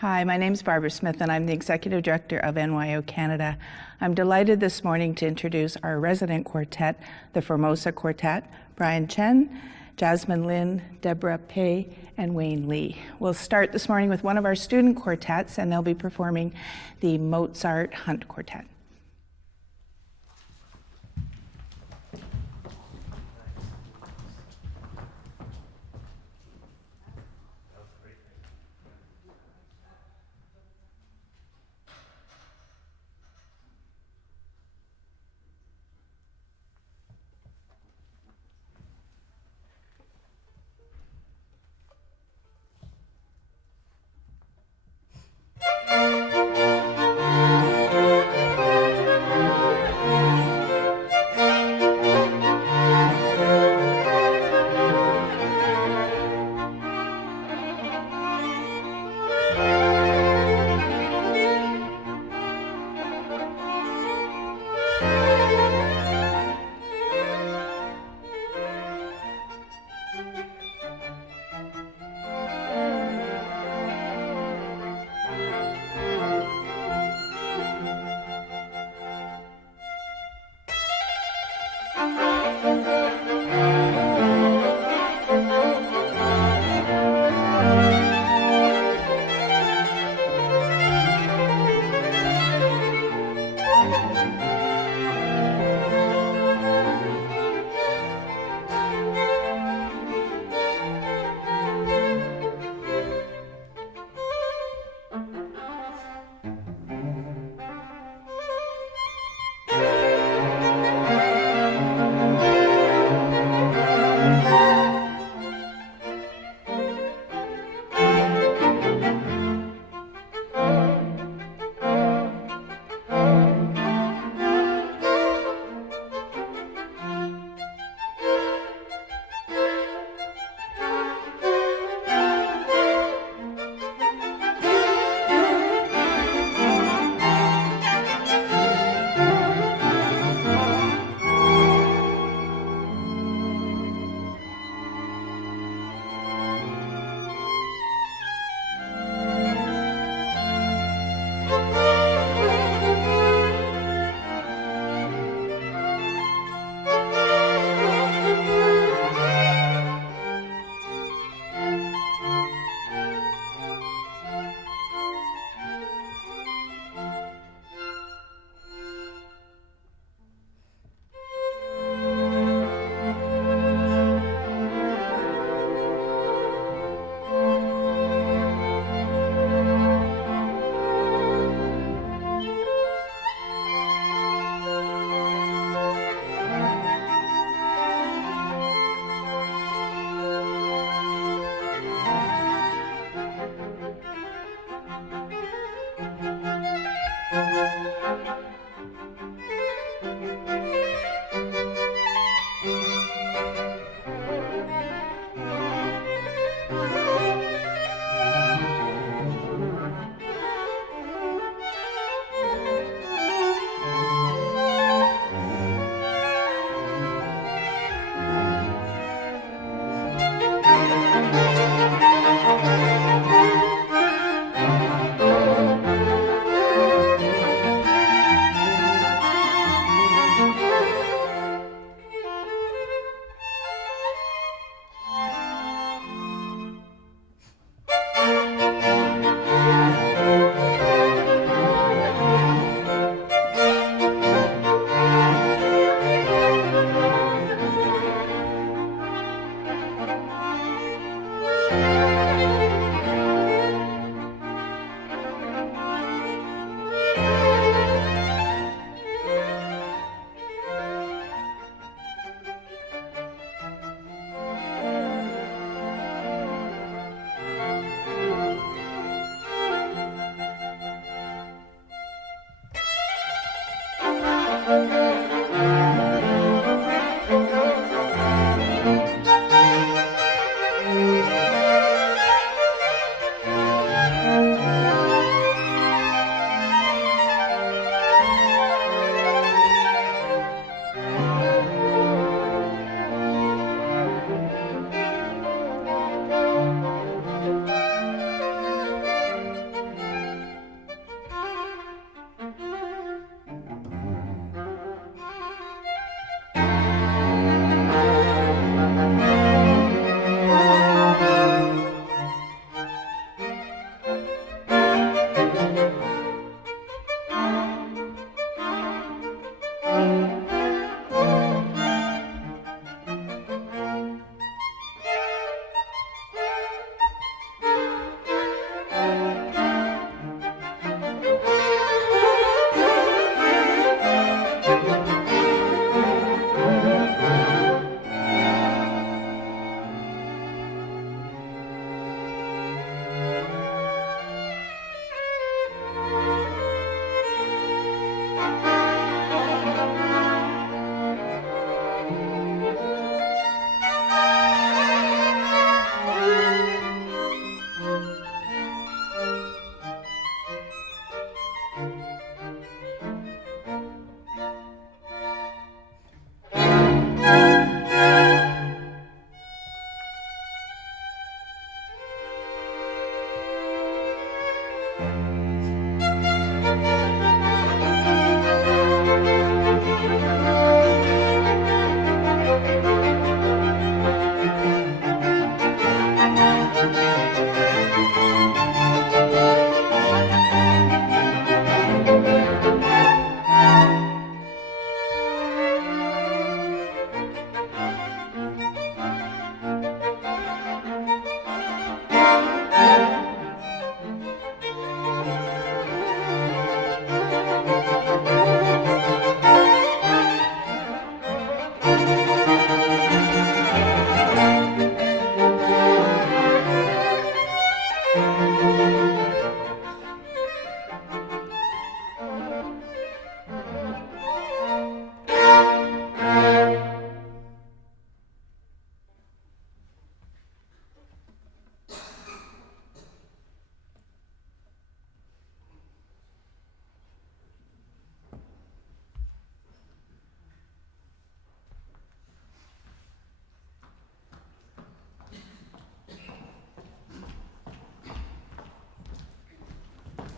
Hi, my name is Barbara Smith, and I'm the Executive Director of NYO Canada. I'm delighted this morning to introduce our resident quartet, the Formosa Quartet, Brian Chen, Jasmine Lin, Deborah Pei, and Wayne Lee. We'll start this morning with one of our student quartets, and they'll be performing the Mozart Hunt Quartet.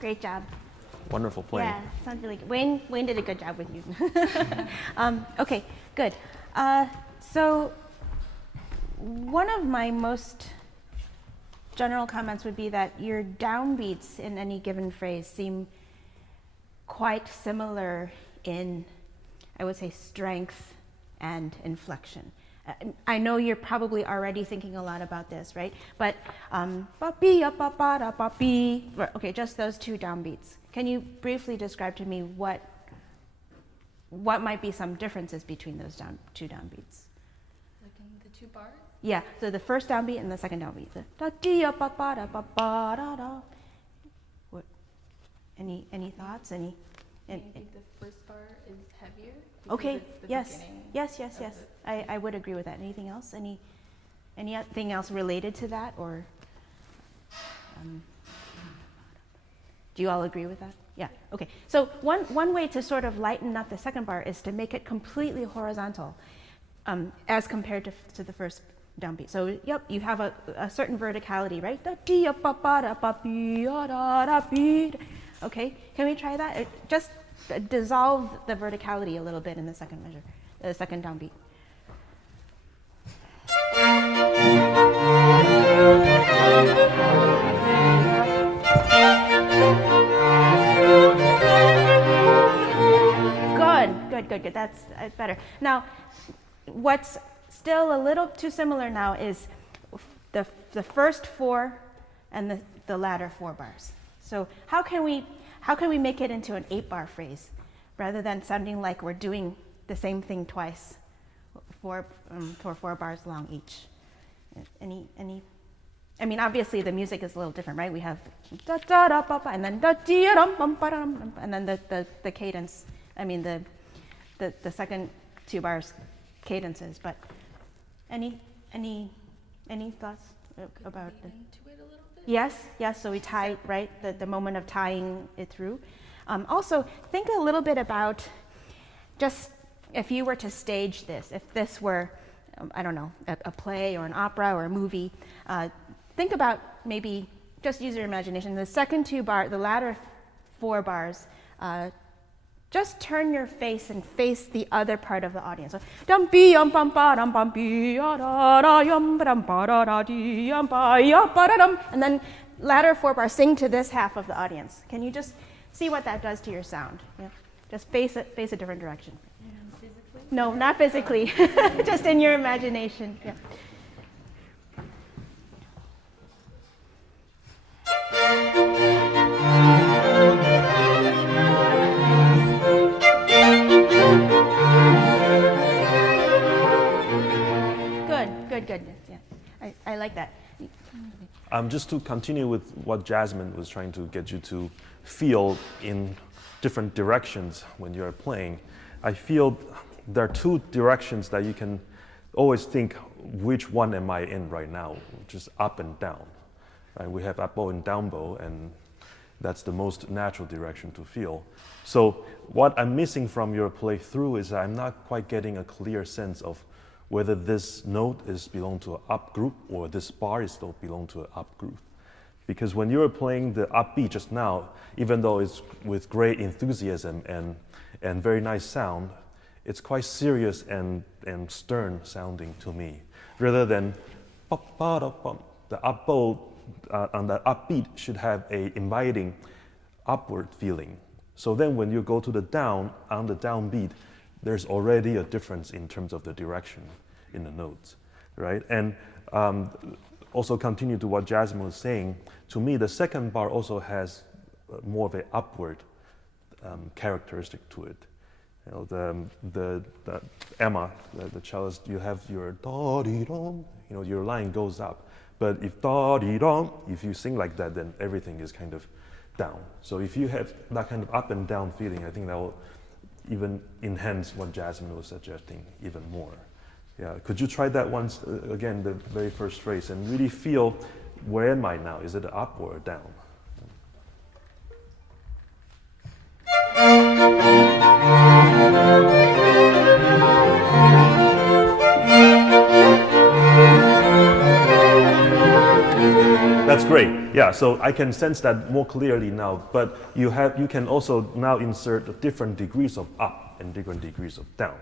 Great job. Wonderful playing. Yeah, sounds really good. Wayne did a good job with you. Okay, good. So one of my most general comments would be that your downbeats in any given phrase seem quite similar in, I would say, strength and inflection. I know you're probably already thinking a lot about this, right? But okay, just those two downbeats. Can you briefly describe to me what might be some differences between those two downbeats? Like in the two bars? Yeah, so the first downbeat and the second downbeat. What? Any thoughts? I think the first bar is heavier. Okay. It's the Yes. beginning Yes. of it. I would agree with that. Anything else? Anything else related to that, or do you all agree with that? Yeah. Okay. So one way to sort of lighten up the second bar is to make it completely horizontal, as compared to the first downbeat. So yep, you have a certain verticality, right? Okay. Can we try that? Just dissolve the verticality a little bit in the second measure, the second downbeat. Good. That's better. Now, what's still a little too similar now is the first four and the latter four bars. So how can we make it into an 8-bar phrase rather than sounding like we're doing the same thing twice for 4 bars long each? Any? I mean, obviously the music is a little different, right? We have da da da ba ba and then da dee dum bum ba dum and then the cadence. I mean the second 2 bars cadences. But any thoughts about it? Into it a little bit? Yes. So we tie, right, the moment of tying it through. Also, think a little bit about just if you were to stage this, if this were, I don't know, a play or an opera or a movie, think about maybe, just use your imagination, the second 2 bars, the latter 4 bars, just turn your face and face the other part of the audience. So, and then latter 4 bars, sing to this half of the audience. Can you just see what that does to your sound? Yeah? Just face a different direction. Physically? No, not physically, just in your imagination. Yeah. Good. Yeah, I like that. Just to continue with what Jasmine was trying to get you to feel in different directions when you're playing, I feel there are 2 directions that you can always think, which one am I in right now, which is up and down. Right? We have up bow and down bow, and that's the most natural direction to feel. So what I'm missing from your playthrough is I'm not quite getting a clear sense of whether this note is belong to an up group or this bar is still belong to an up group. Because when you were playing the upbeat just now, even though it's with great enthusiasm and very nice sound, it's quite serious and stern sounding to me, rather than the up bow on the upbeat should have a inviting upward feeling. So then when you go to the down on the downbeat, there's already a difference in terms of the direction in the notes, right? And also continue to what Jasmine was saying, to me the second bar also has more of an upward characteristic to it. You know, the Emma, the cellist, you have your da-dee-dum, you know, your line goes up. But if da-dee-dum, if you sing like that, then everything is kind of down. So if you have that kind of up and down feeling, I think that will even enhance what Jasmine was suggesting even more. Yeah, could you try that once again, the very first phrase, and really feel where am I now? Is it up or down? That's great. Yeah, so I can sense that more clearly now. But you can also now insert different degrees of up and different degrees of down,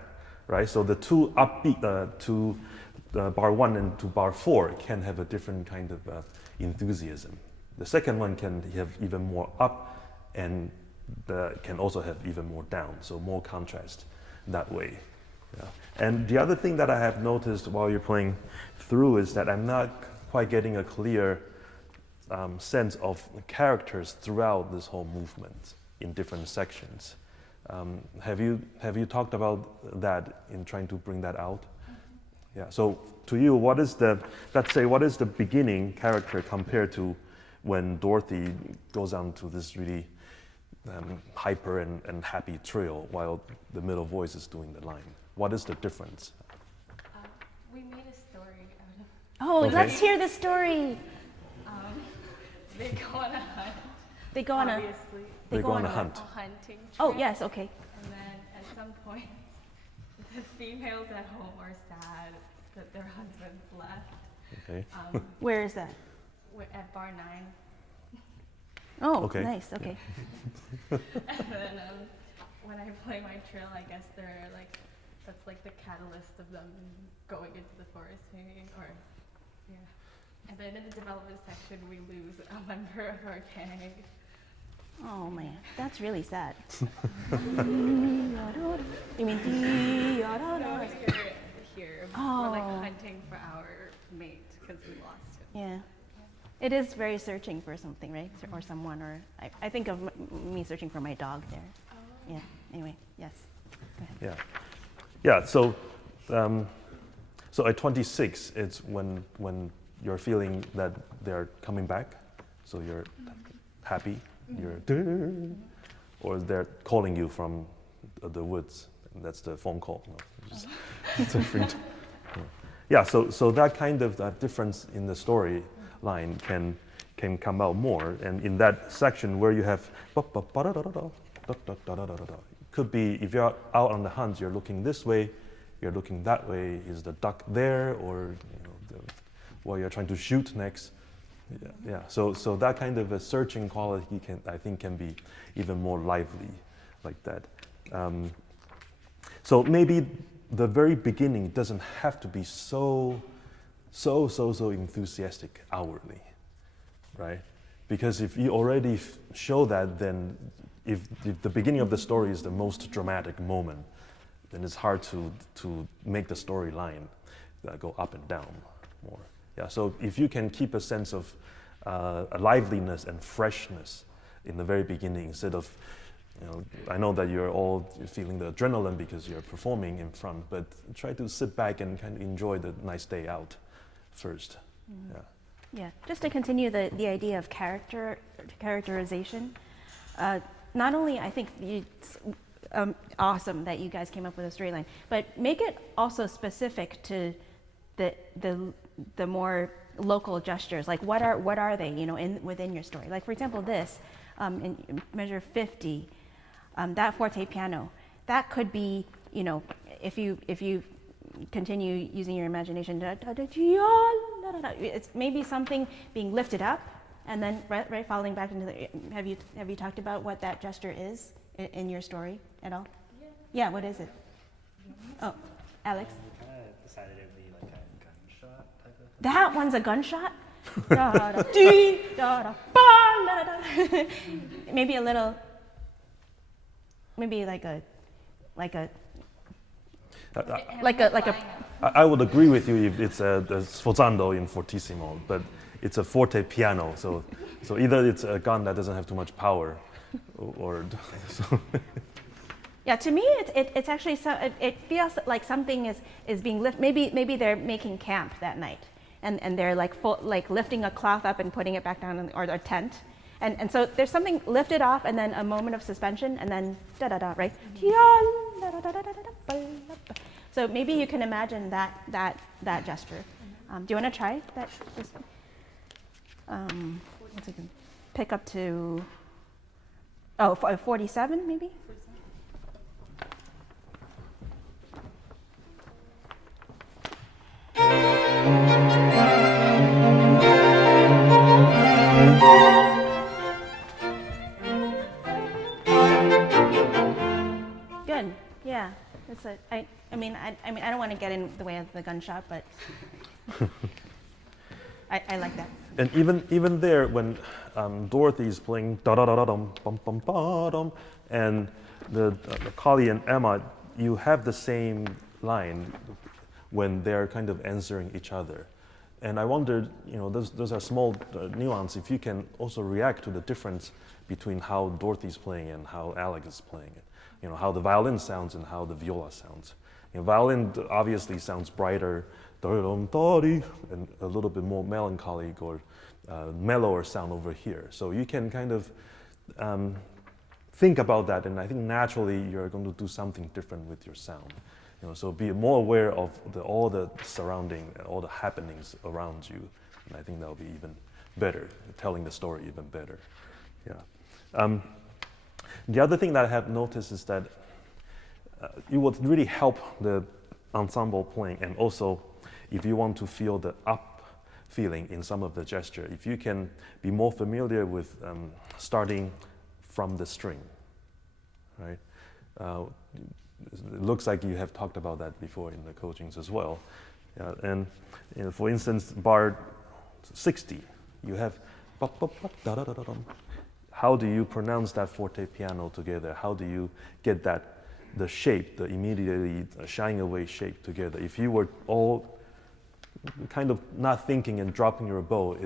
right? So the two upbeat to bar 1 and to bar 4 can have a different kind of enthusiasm. The second one can have even more up and can also have even more down, so more contrast that way. Yeah. And the other thing that I have noticed while you're playing through is that I'm not quite getting a clear sense of characters throughout this whole movement in different sections. Have you talked about that in trying to bring that out? Yeah. So to you, what is the beginning character compared to when Dorothy goes on to this really hyper and happy trill while the middle voice is doing the line? What is the difference? We made a story out of. Oh, Okay. let's hear the story. They go on a hunt. They go on a. Obviously, They go on a hunt. a hunting. Oh, trip. yes, okay. And then at some point, the females at home are sad that their husbands left. Okay. Where is that? We're at bar 9. Oh, Okay. nice, okay. And then when I play my trill, I guess they're like, that's like the catalyst of them going into the forest, maybe, or, yeah. And then in the development section, we lose a member of our gang. Oh, man, that's really sad. You mean No, here, we're like Oh. hunting for our mate because we lost him. Yeah. It is very searching for something, right? Or someone, or I think of me searching for my dog there. Yeah, anyway, yes. Go ahead. Yeah. Yeah. So at 26, it's when you're feeling that they're coming back. So you're happy. You're or they're calling you from the woods. And that's the phone call. No, it's different. Yeah. So that kind of difference in the story line can come out more, and in that section where you have could be if you're out on the hunt, you're looking this way, you're looking that way. Is the duck there, or where you're trying to shoot next? Yeah. So that kind of a searching quality I think can be even more lively, like that. So maybe the very beginning doesn't have to be so enthusiastic outwardly, right? Because if you already show that, then if the beginning of the story is the most dramatic moment, then it's hard to make the storyline go up and down more. Yeah. So if you can keep a sense of a liveliness and freshness in the very beginning, instead of, I know that you're all feeling the adrenaline because you're performing in front, but try to sit back and kind of enjoy the nice day out first. Yeah. Yeah, just to continue the idea of characterization. Not only I think it's awesome that you guys came up with a storyline, but make it also specific to the more local gestures. Like what are they? Within your story. Like for example, this in measure 50, that forte piano. That could be, if you continue using your imagination, it's maybe something being lifted up and then right falling back into the. Have you talked about what that gesture is in your story at all? Yeah. What is it? Oh, Alex. We kind of decided it would be like a gunshot type of. That one's a gunshot. Dee, da, da, ba, da, da, da. Maybe a little. Maybe like a. I would agree with you if it's a sforzando in fortissimo, but it's a forte piano, so either it's a gun that doesn't have too much power, or so. Yeah, to me, it's actually it feels like something is being lifted. Maybe they're making camp that night, and they're like lifting a cloth up and putting it back down, or a tent, and so there's something lifted off, and then a moment of suspension, and then da da da, right? So maybe you can imagine that gesture. Do you want to try that? One second. Pick up to 47 maybe. mean, I don't want to get in the way of the gunshot, but I like that. And even there, when Dorothy is playing da da da da dum bum bum ba dum, and the Kali and Emma, you have the same line when they're kind of answering each other. And I wondered, those are small nuances. If you can also react to the difference between how Dorothy's playing and how Alex is playing it. How the violin sounds and how the viola sounds. Violin obviously sounds brighter, and a little bit more melancholic or mellower sound over here. So you can kind of think about that, and I think naturally you're going to do something different with your sound. So be more aware of all the surrounding, all the happenings around you, and I think that'll be even better, telling the story even better. Yeah. The other thing that I have noticed is that it would really help the ensemble playing, and also if you want to feel the up feeling in some of the gesture, if you can be more familiar with starting from the string, right? It looks like you have talked about that before in the coachings as well. And for instance, bar 60, you have how do you pronounce that forte piano together? How do you get the shape, the immediately shying away shape together? If you were all kind of not thinking and dropping your bow,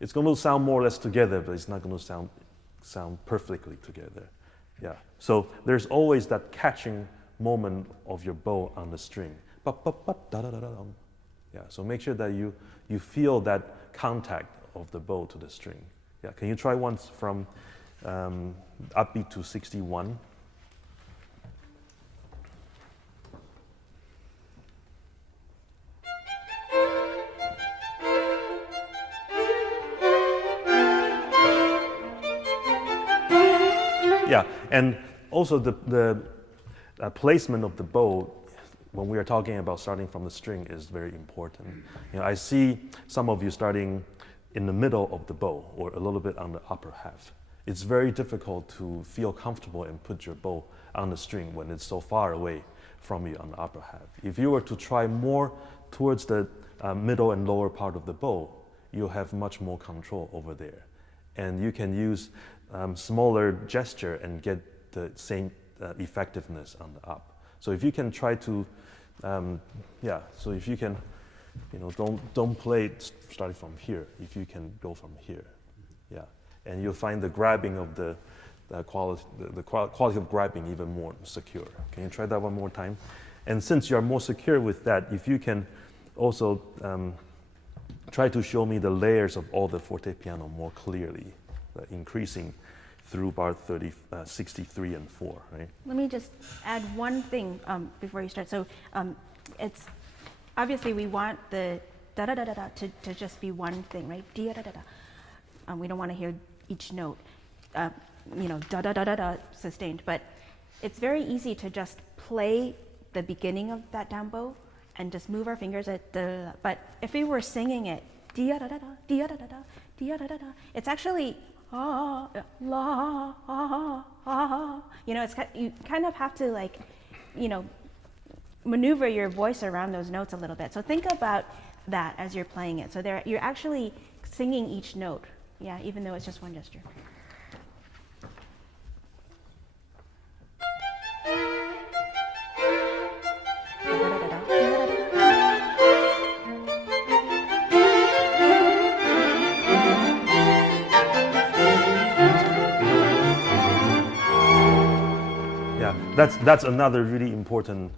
it's going to sound more or less together, but it's not going to sound perfectly together. Yeah. So there's always that catching moment of your bow on the string. Yeah. So make sure that you feel that contact of the bow to the string. Yeah. Can you try once from upbeat to 61? Yeah, and also the placement of the bow when we are talking about starting from the string is very important. I see some of you starting in the middle of the bow or a little bit on the upper half. It's very difficult to feel comfortable and put your bow on the string when it's so far away from you on the upper half. If you were to try more towards the middle and lower part of the bow, you'll have much more control over there. And you can use smaller gesture and get the same effectiveness on the up. So if you can try to, so if you can, don't play it starting from here. If you can go from here, yeah, and you'll find the grabbing of the quality of grabbing even more secure. Can you try that one more time? And since you're more secure with that, if you can also try to show me the layers of all the forte piano more clearly, increasing through bar 63 and 4, right? Let me just add one thing before you start. So it's obviously we want the da da da da da to just be one thing, right? Da da da da. We don't want to hear each note, da da da da da sustained. But it's very easy to just play the beginning of that down bow and just move our fingers at the. But if we were singing it, da da da da da da da da da da da, it's actually la it's you kind of have to maneuver your voice around those notes a little bit. So think about that as you're playing it. So you're actually singing each note, even though it's just one gesture. That's another really important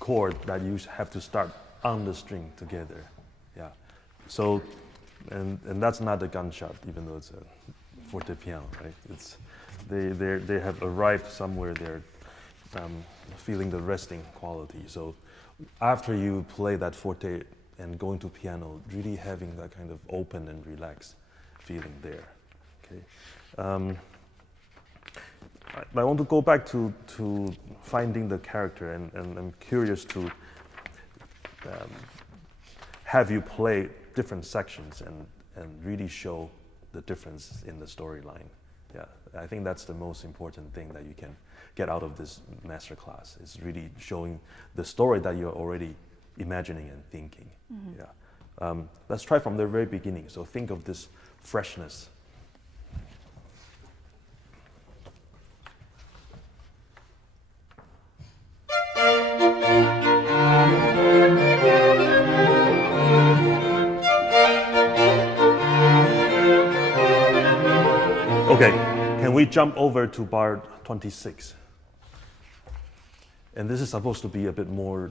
chord that you have to start on the string together. Yeah. So, and that's not a gunshot, even though it's a forte piano, right? It's they have arrived somewhere there, feeling the resting quality. So, after you play that forte and go into piano, really having that kind of open and relaxed feeling there. Okay. I want to go back to finding the character, and I'm curious to have you play different sections and really show the difference in the storyline. Yeah, I think that's the most important thing that you can get out of this masterclass, is really showing the story that you're already imagining and thinking. Yeah. Let's try from the very beginning. So think of this freshness. Okay, can we jump over to bar 26? And this is supposed to be a bit more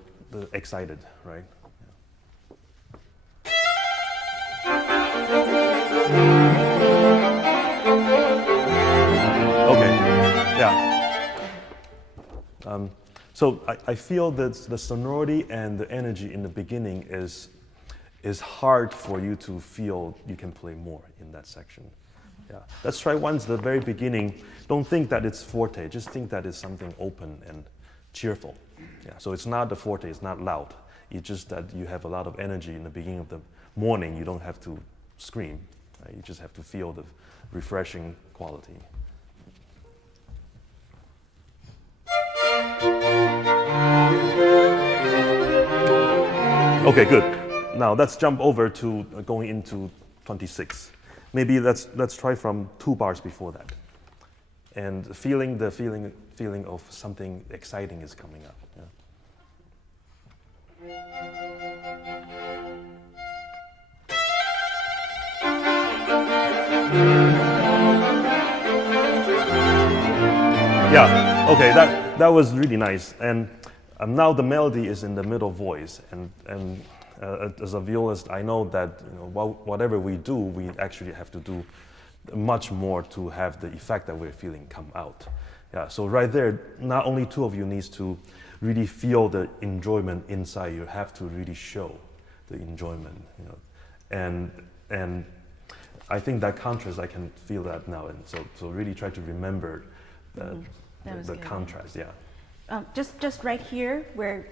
excited, right? Okay, yeah. So I feel that the sonority and the energy in the beginning is hard for you to feel you can play more in that section. Yeah. Let's try once the very beginning. Don't think that it's forte, just think that it's something open and cheerful. Yeah. So it's not the forte, it's not loud. It's just that you have a lot of energy in the beginning of the morning. You don't have to scream. Right? You just have to feel the refreshing quality. Okay, good. Now let's jump over to going into 26. Maybe let's try from 2 bars before that, and the feeling of something exciting is coming up. Yeah. Okay. That was really nice. And now the melody is in the middle voice, and as a violist, I know that whatever we do, we actually have to do much more to have the effect that we're feeling come out. Yeah. So right there, not only 2 of you needs to really feel the enjoyment inside. You have to really show the enjoyment. And I think that contrast, I can feel that now, and so really try to remember the contrast. Yeah. Just right here where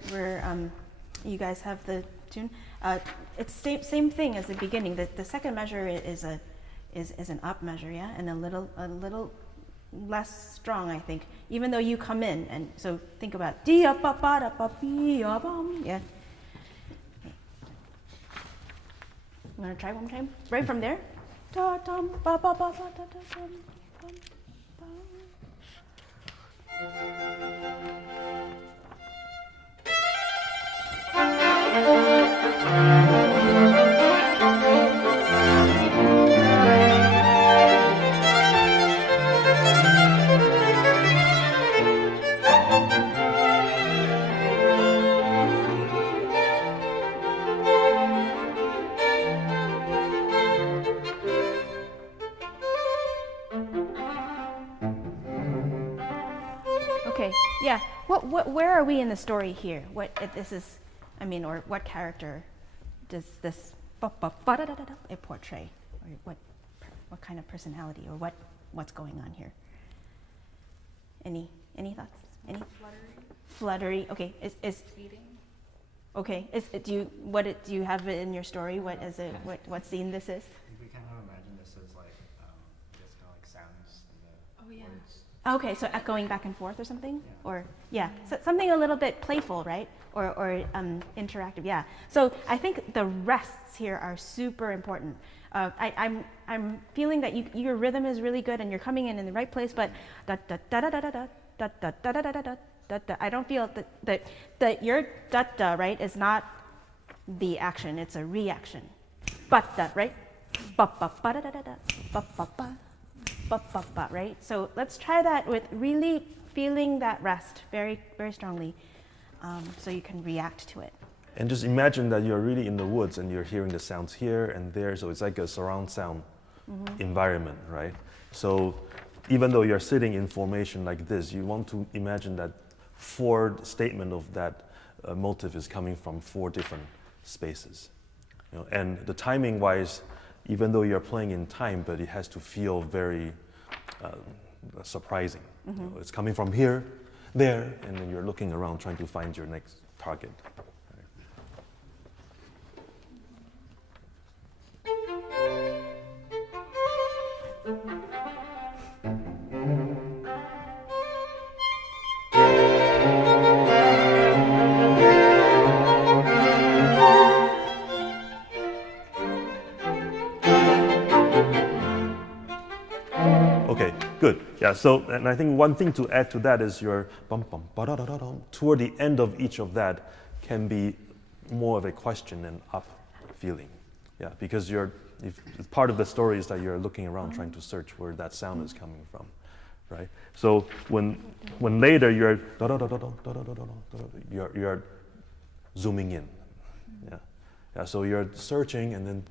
you guys have the tune, it's same thing as the beginning. The second measure is an up measure, yeah, and a little less strong, I think. Even though you come in, and so think about D up ba ba da ba be up yeah. You want to try one more time? Right from there. Da dum ba ba ba ba da da dum dum ba. Okay, yeah. Where are we in the story here? What this is, I mean, or what character does this portray, or what kind of personality, or what's going on here? Any thoughts? Any fluttery? Okay, is Speeding. okay. Do you have it in your story? What is it? What scene this is? We kind of imagine this as like, just kind of like sounds in the Oh yeah. words. Okay, so echoing back and forth or something, or yeah, so something a little bit playful, right? Or interactive, yeah. So I think the rests here are super important. I'm feeling that your rhythm is really good and you're coming in the right place, but da da da da da da da da da da da da da da da. I don't feel that your da da, right, is not the action; it's a reaction. But da, right? Ba ba ba da da da da ba ba ba. Right? So let's try that with really feeling that rest very, very strongly, so you can react to it. And just imagine that you're really in the woods and you're hearing the sounds here and there, so it's like a surround sound environment, right? So even though you're sitting in formation like this, you want to imagine that 4 statement of that motive is coming from 4 different spaces. And the timing wise, even though you're playing in time, but it has to feel very surprising. It's coming from here, there, and then you're looking around trying to find your next target. Yeah, so, and I think one thing to add to that is your bum bum ba da da da dum. Toward the end of each of that can be more of a question and up feeling. Yeah, because part of the story is that you're looking around trying to search where that sound is coming from, right? So when later you're da da da da da da da da da, you're zooming in. Yeah, yeah. So you're searching and then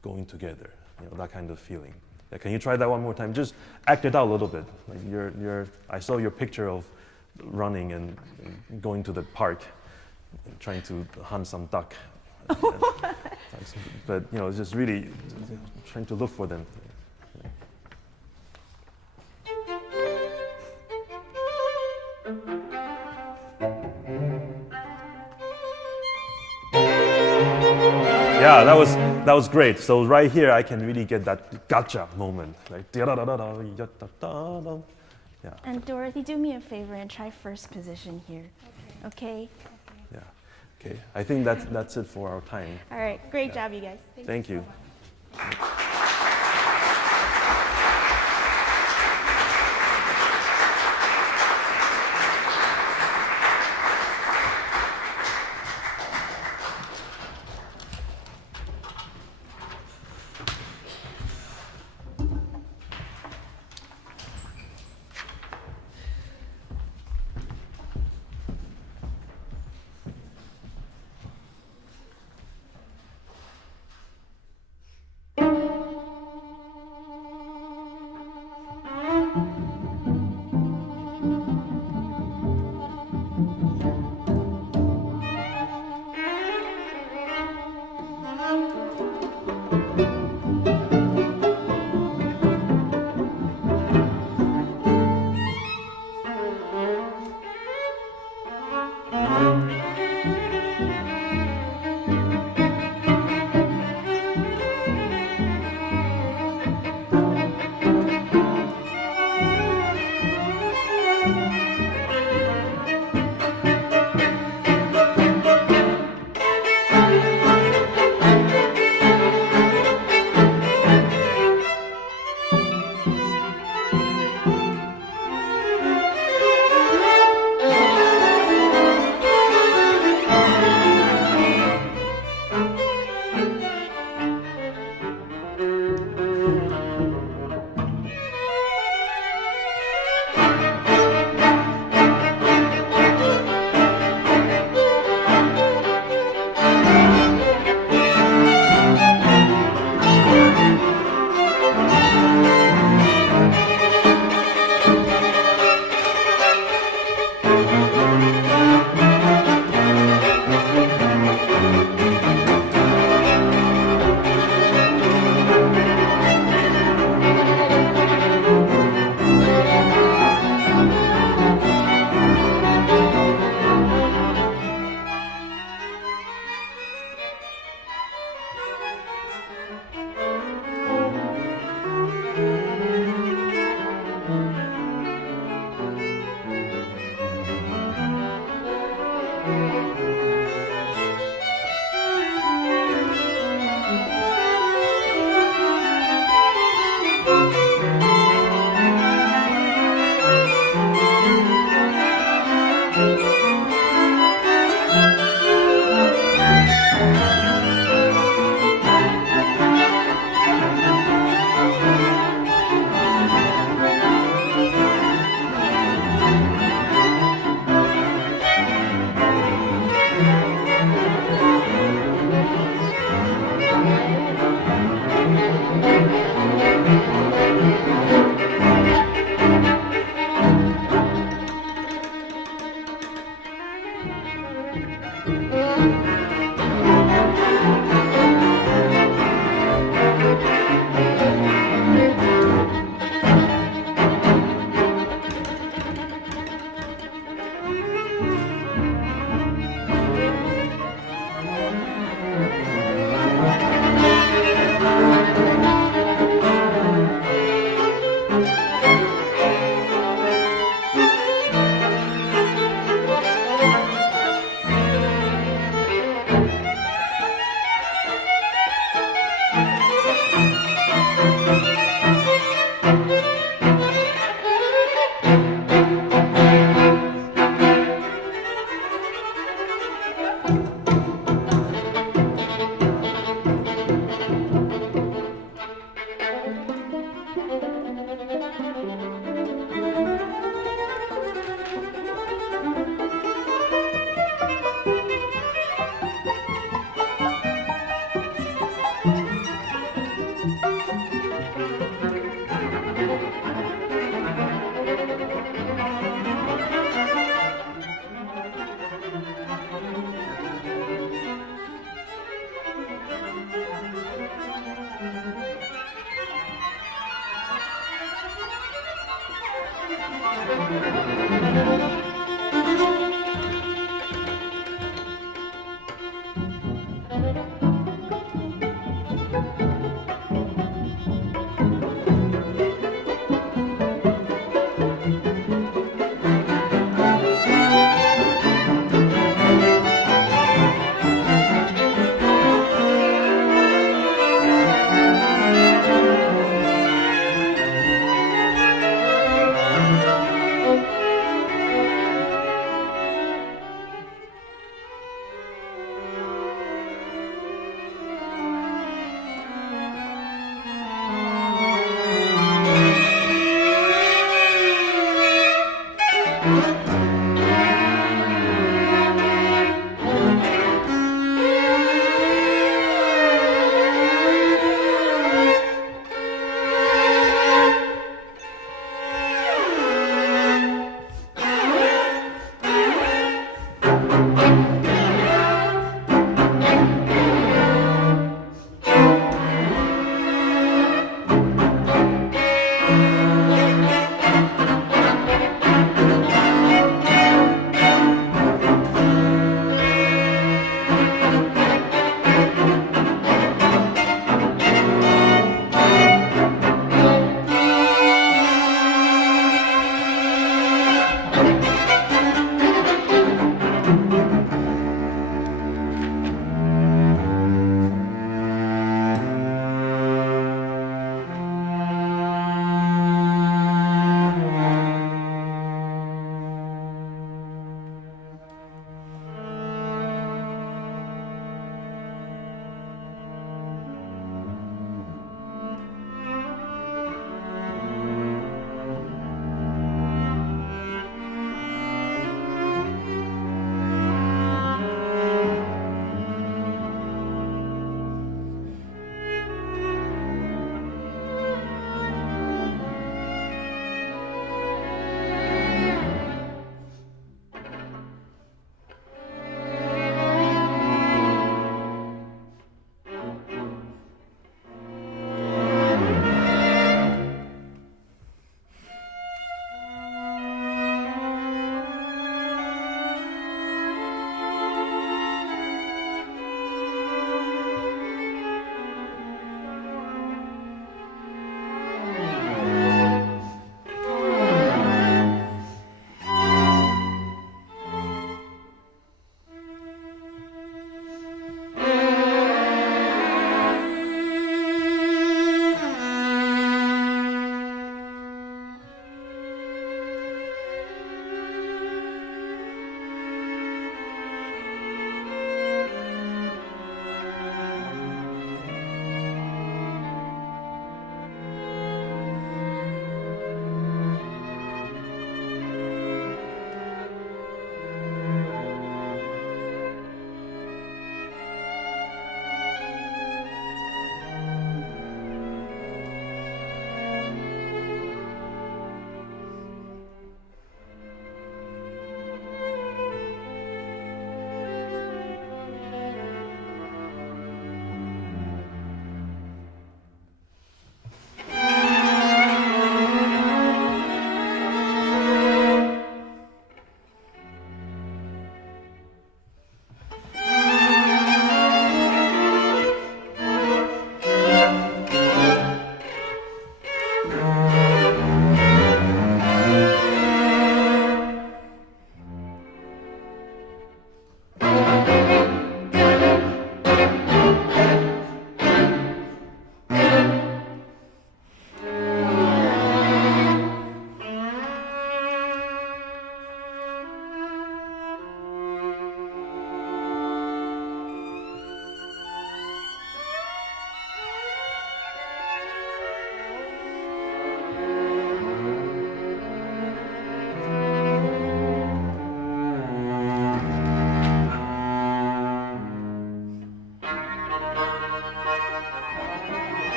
going together. That kind of feeling. Yeah, can you try that one more time? Just act it out a little bit. Like I saw your picture of running and going to the park, and trying to hunt some duck. But it's just really trying to look for them. Yeah, that was great. So right here, I can really get that gotcha moment, like yeah. And Dorothy, do me a favor and try first position here. Okay? Yeah. Okay. I think that's it for our time. All right. Great job, you guys. Thank you.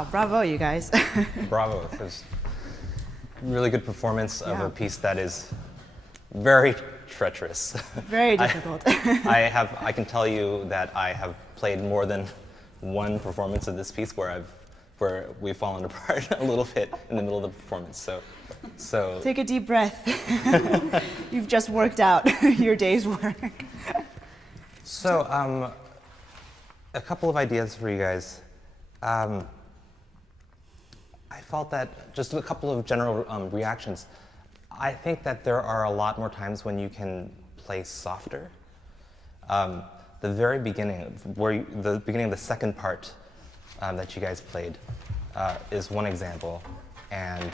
Wow, bravo, you guys. Bravo. It was a really good performance of Yeah. a piece that is very treacherous. Very difficult. I can tell you that I have played more than one performance of this piece where we've fallen apart a little bit in the middle of the performance. So Take a deep breath. You've just worked out your day's work. So, a couple of ideas for you guys. I felt that just a couple of general reactions. I think that there are a lot more times when you can play softer. The very beginning, the beginning of the second part that you guys played is one example, and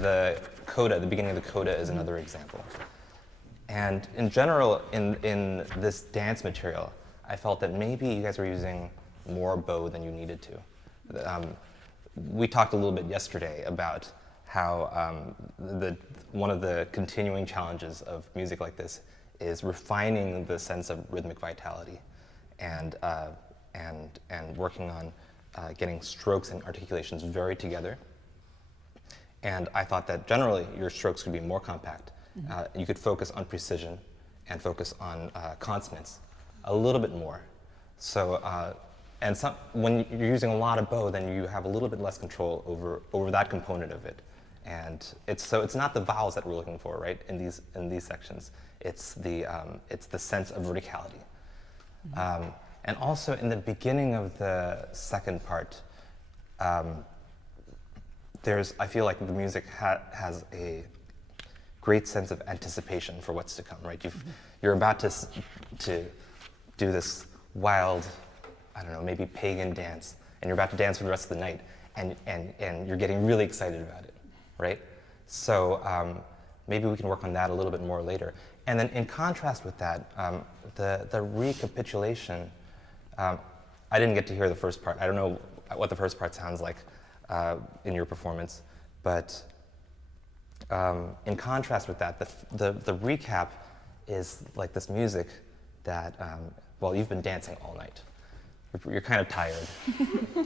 the coda, the beginning of the coda, is another example. And in general, in this dance material, I felt that maybe you guys were using more bow than you needed to. We talked a little bit yesterday about how one of the continuing challenges of music like this is refining the sense of rhythmic vitality and working on getting strokes and articulations very together. And I thought that generally your strokes could be more compact. You could focus on precision and focus on consonants a little bit more. So, when you're using a lot of bow, then you have a little bit less control over that component of it. And it's not the vowels that we're looking for, right? In these sections, it's the sense of verticality. And also in the beginning of the second part, I feel like the music has a great sense of anticipation for what's to come, right? You're about to do this wild, I don't know, maybe pagan dance, and you're about to dance for the rest of the night, and you're getting really excited about it, right? So maybe we can work on that a little bit more later. And then in contrast with that, the recapitulation, I didn't get to hear the first part. I don't know what the first part sounds like in your performance, but in contrast with that, the recap is like this music that, well, you've been dancing all night. You're kind of tired,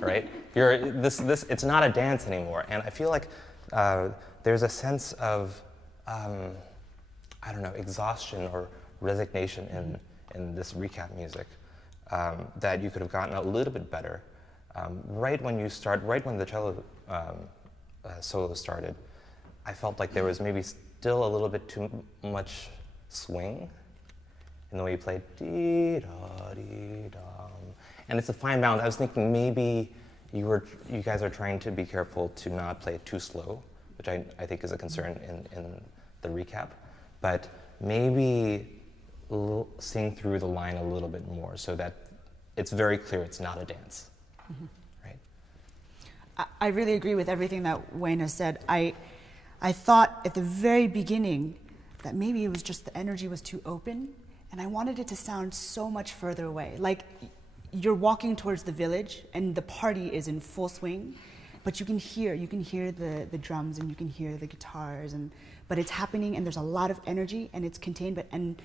right? It's not a dance anymore, and I feel like there's a sense of, I don't know, exhaustion or resignation in this recap music that you could have gotten a little bit better right when the cello solo started. I felt like there was maybe still a little bit too much swing in the way you played dee-da-dee-dum. And it's a fine balance. I was thinking maybe you guys are trying to be careful to not play it too slow, which I think is a concern in the recap. But maybe sing through the line a little bit more so that it's very clear it's not a dance. Mm-hmm. Right? I really agree with everything that Wayne has said. I thought at the very beginning that maybe it was just the energy was too open, and I wanted it to sound so much further away. Like you're walking towards the village and the party is in full swing, but you can hear the drums and you can hear the guitars, but it's happening and there's a lot of energy and it's contained, and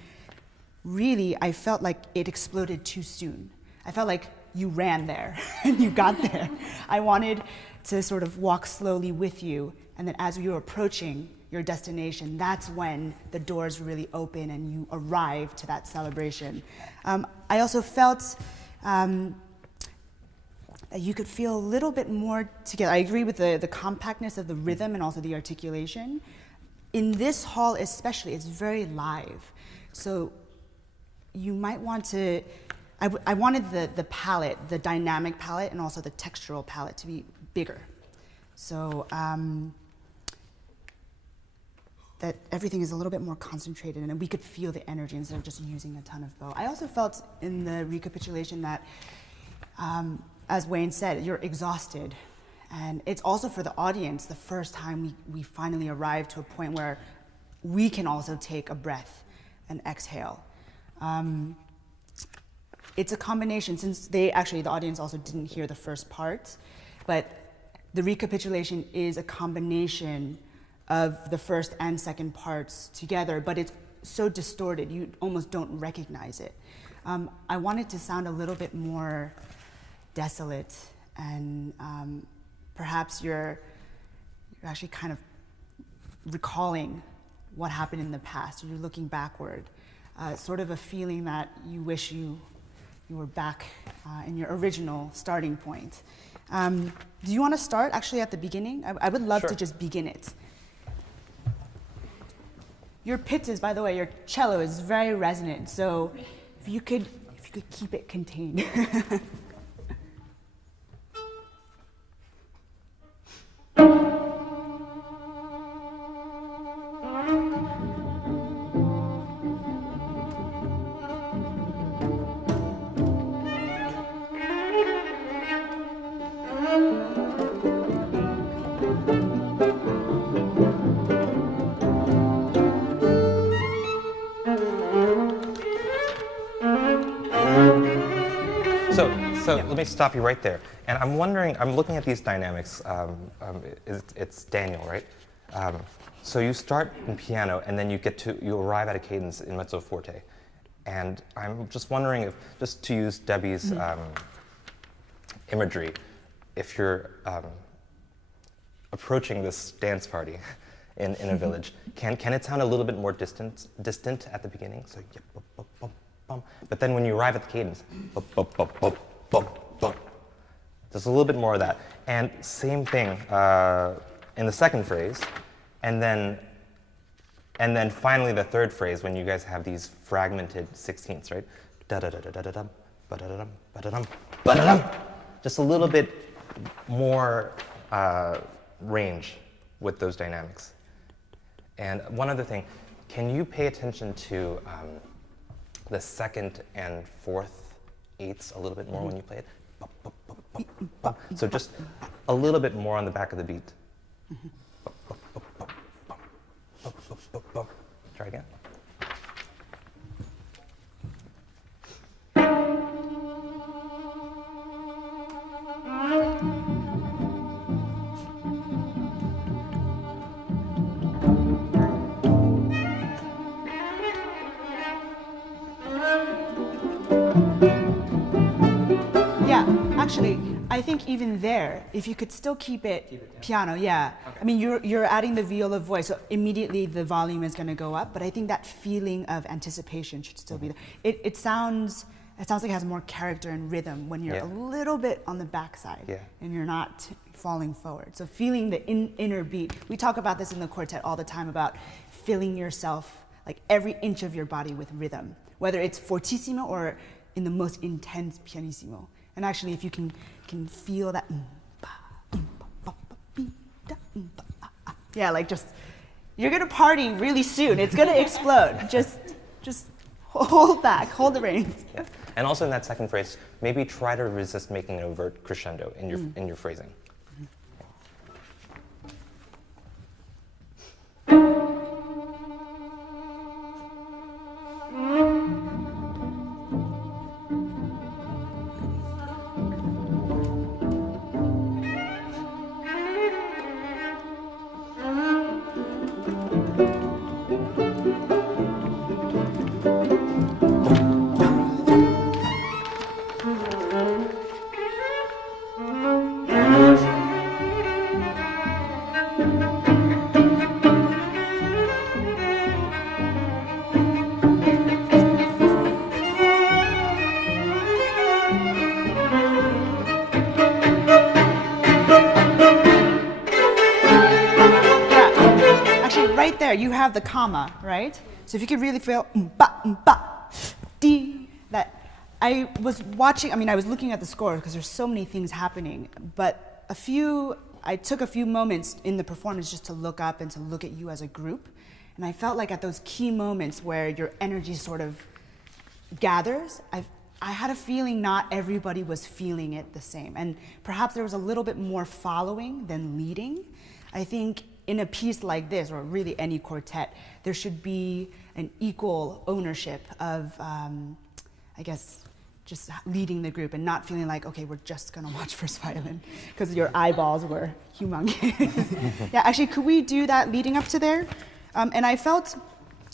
really I felt like it exploded too soon. I felt like you ran there and you got there. I wanted to sort of walk slowly with you, and then as you're approaching your destination, that's when the doors really open and you arrive to that celebration. I also felt that you could feel a little bit more together. I agree with the compactness of the rhythm and also the articulation. In this hall especially, it's very live. So you might want to, I wanted the palette, the dynamic palette, and also the textural palette to be bigger. So that everything is a little bit more concentrated and we could feel the energy instead of just using a ton of bow. I also felt in the recapitulation that, as Wayne said, you're exhausted. And it's also for the audience the first time we finally arrive to a point where we can also take a breath and exhale. It's a combination, since the audience also didn't hear the first part, but the recapitulation is a combination of the first and second parts together, but it's so distorted, you almost don't recognize it. I want it to sound a little bit more desolate and perhaps you're actually kind of recalling what happened in the past. You're looking backward, sort of a feeling that you wish you were back in your original starting point. Do you want to start actually at the beginning? I would love to just begin it. Your pitches, by the way, your cello is very resonant, so if you could keep it contained. So let me stop you right there. And I'm wondering, I'm looking at these dynamics. It's Daniel, right? So you start in piano, and then you arrive at a cadence in mezzo forte. And I'm just wondering if, just to use Debbie's imagery, if you're approaching this dance party in a village, can it sound a little bit more distant at the beginning? So, yeah, bum, bum, bum, bum. But then when you arrive at the cadence, bum, bum, bum, bum, bum, bum. There's a little bit more of that. And same thing in the second phrase, and then finally the third phrase when you guys have these fragmented sixteenths, right? Da da da da da da dum, ba da da dum, ba da dum, ba da dum. Just a little bit more range with those dynamics. And one other thing, can you pay attention to the second and fourth eighths a little bit more when you play it? So just a little bit more on the back of the beat. Try again. Actually, I think even there, if you could still keep it piano, yeah. Okay. I mean, you're adding the viola voice, so immediately the volume is going to go up. But I think that feeling of anticipation should still be there. It sounds like it has more character and rhythm when you're a little bit on the backside and you're not falling forward. So feeling the inner beat. We talk about this in the quartet all the time about filling yourself, like every inch of your body with rhythm, whether it's fortissimo or in the most intense pianissimo. And actually, if you can feel that, like just, you're gonna party really soon. It's gonna explode. Just hold back, hold the reins. Yeah. And also in that second phrase, maybe try to resist making an overt crescendo in your phrasing. You have the comma, right? So if you could really feel that. I was watching, I was looking at the score because there's so many things happening, but I took a few moments in the performance just to look up and to look at you as a group. And I felt like at those key moments where your energy sort of gathers, I had a feeling not everybody was feeling it the same. And perhaps there was a little bit more following than leading. I think in a piece like this, or really any quartet, there should be an equal ownership of, just leading the group and not feeling like, okay, we're just gonna watch first violin because your eyeballs were humongous. Yeah, actually, could we do that leading up to there? And I felt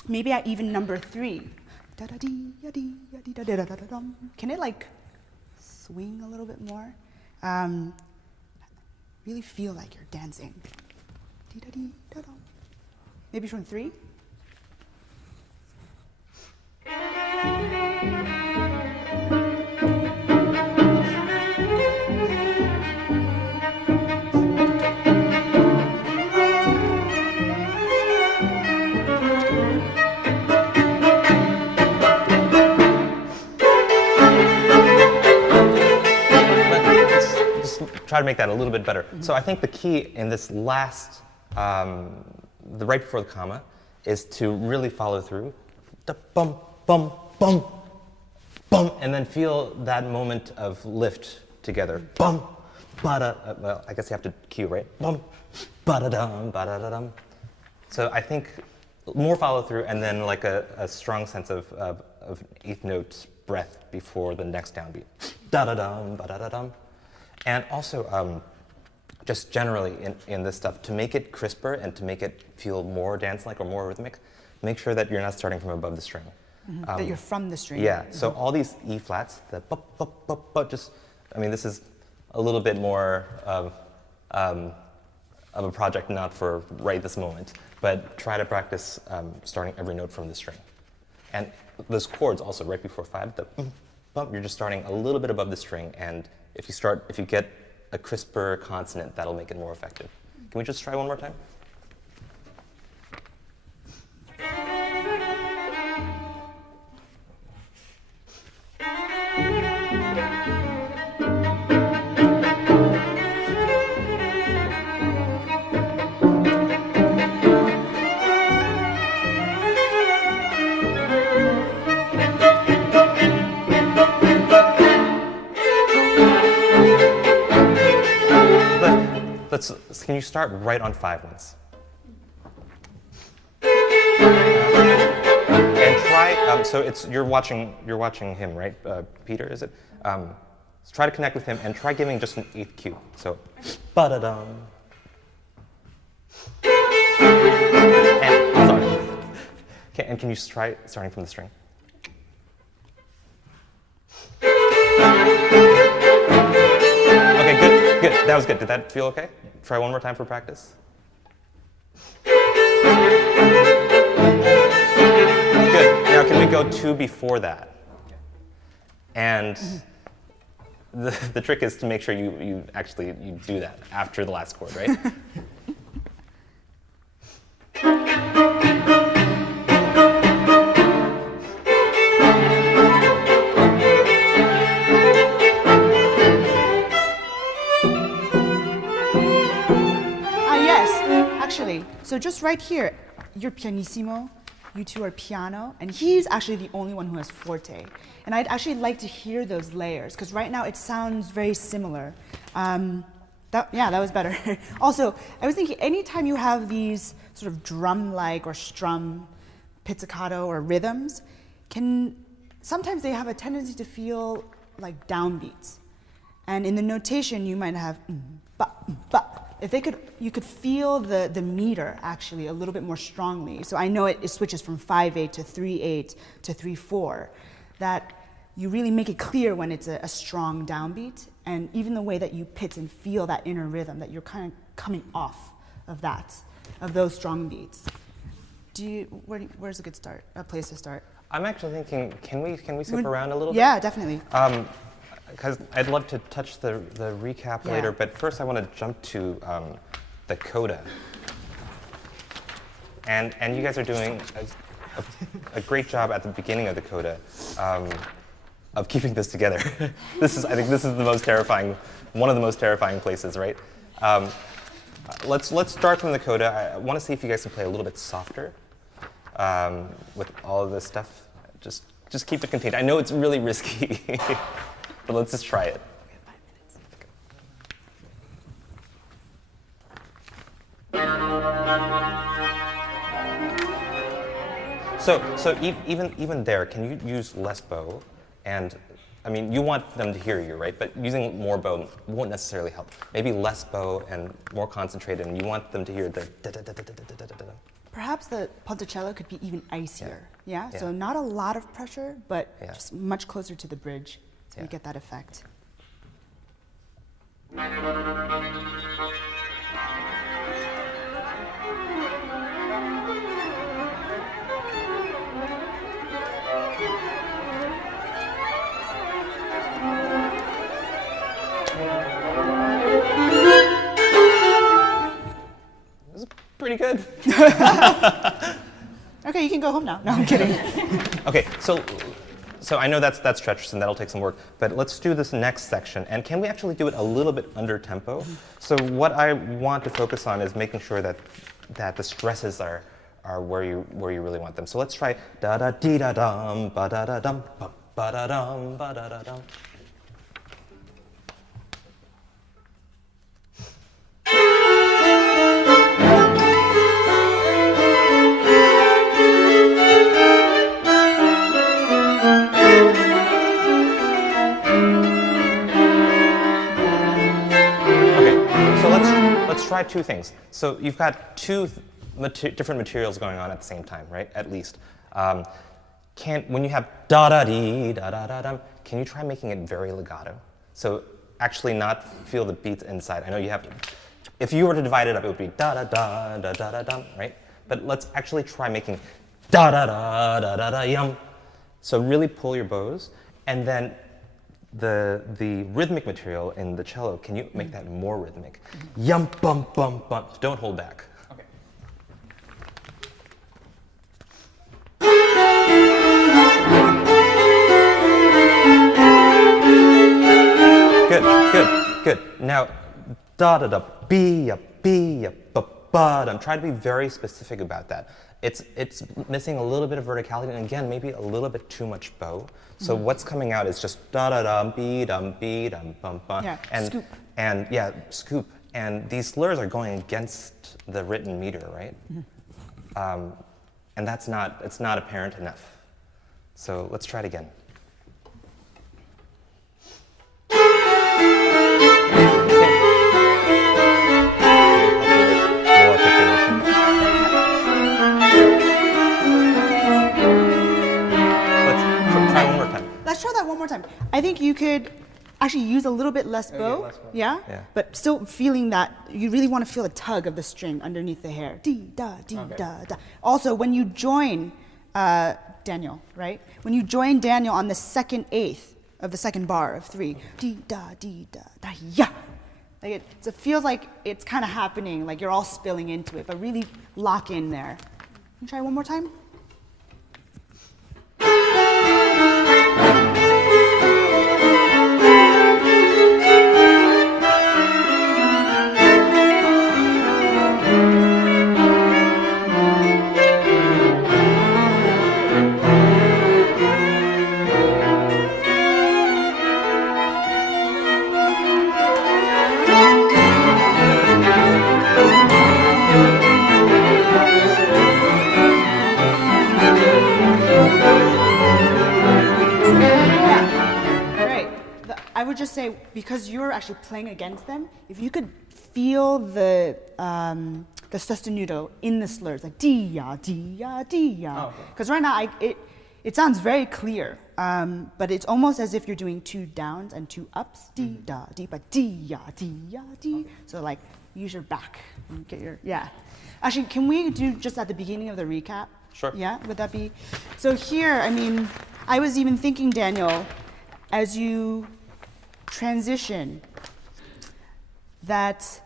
maybe at even number 3, can it like swing a little bit more? really feel like you're dancing. Dee-da-dee-da-da. Maybe from 3. Just try to make that a little bit better. So I think the key in this last, the right before the comma, is to really follow through. Da bum, bum, bum, bum, and then feel that moment of lift together. Bum, ba-da, well, I guess you have to cue, right? Bum, ba-da-dum, ba-da-da-dum. So I think more follow through and then like a strong sense of eighth note breath before the next downbeat. Da-da-dum, ba-da-da-dum. And also, just generally in this stuff, to make it crisper and to make it feel more dance-like or more rhythmic, make sure that you're not starting from above the string. That you're from the string. Yeah, so all these E flats, the just, I mean, this is a little bit more of a project not for right this moment, but try to practice starting every note from the string. And those chords also, right before 5, the bump, you're just starting a little bit above the string, and if you get a crisper consonant, that'll make it more effective. Can we just try one more time? Can you start right on 5 once? And try. So you're watching him, right? Peter, is it? So try to connect with him and try giving just an 8th cue. So, ba-da-dum. And sorry. Okay, and can you try starting from the string? Okay, good. That was good. Did that feel okay? Try one more time for practice. Good. Now can we go 2 before that? And the trick is to make sure you actually do that after the last chord, right? So just right here, you're pianissimo, you two are piano, and he's actually the only one who has forte. And I'd actually like to hear those layers, because right now it sounds very similar. That was better. Also, I was thinking anytime you have these sort of drum-like or strum pizzicato or rhythms, sometimes they have a tendency to feel like downbeats. And in the notation, you might have ba, ba. If you could feel the meter actually a little bit more strongly. So I know it switches from 5/8 to 3/8 to 3/4. That you really make it clear when it's a strong downbeat, and even the way that you pitch and feel that inner rhythm, that you're kind of coming off of those strong beats. Where's a good start? A place to start? I'm actually thinking, can we skip around a little bit? Yeah, definitely. Because I'd love to touch the recap later, but first I want to jump to the coda. And you guys are doing a great job at the beginning of the coda of keeping this together. I think this is the most terrifying, one of the most terrifying places, right? Let's start from the coda. I want to see if you guys can play a little bit softer with all of this stuff. Just keep it contained. I know it's really risky. But let's just try it. So even there, can you use less bow? And I mean, you want them to hear you, right? But using more bow won't necessarily help. Maybe less bow and more concentrated, and you want them to hear the da-da-da-da-da-da-da-da. Perhaps the ponticello could be even icier. Yeah? So not a lot of pressure, but just much closer to the bridge. You get that effect. you can go home now. No, I'm kidding. Okay, so I know that's treacherous and that'll take some work, but let's do this next section. And can we actually do it a little bit under tempo? So what I want to focus on is making sure that the stresses are where you really want them. So let's try da da dee da dum ba da da dum ba da dum ba da da dum. Let's try two things. So you've got two different materials going on at the same time, right? At least. When you have da da dee da da da dum, can you try making it very legato? So actually not feel the beats inside. I know you have to. If you were to divide it up, it would be da da da da da da dum, right? But let's actually try making da da da da da da yum. So really pull your bows, and then the rhythmic material in the cello, can you make that more rhythmic? Yum bum bum bum. Don't hold back. Okay. Good. Now, da da da be ya ba ba. I'm trying to be very specific about that. It's missing a little bit of verticality, and again, maybe a little bit too much bow. So what's coming out is just da da dum bum bum. Yeah, and scoop. And yeah, scoop. And these slurs are going against the written meter, right? And it's not apparent enough. So let's try it again. Let's try that one more time. I think you could actually use a little bit less bow. less bow. Yeah? But still feeling that, you really want to feel a tug of the string underneath the hair. Dee, da, dee, da, da. Also, when you join Daniel, right? When you join Daniel on the second eighth of the second bar of 3, dee, da, yeah. Like it feels like it's kind of happening, like you're all spilling into it, but really lock in there. Can you try one more time? I would just say, because you're actually playing against them, if you could feel the sostenuto in the slurs, like dee-ya, dee-ya, dee-ya. Because right now, it sounds very clear, but it's almost as if you're doing 2 downs and 2 ups, dee-da, dee, but dee-ya, dee-ya, dee. So like, use your back and get your, yeah. Actually, can we do just at the beginning of the recap? Sure. Yeah, would that be? So here, I mean, I was even thinking, Daniel, as you transition, that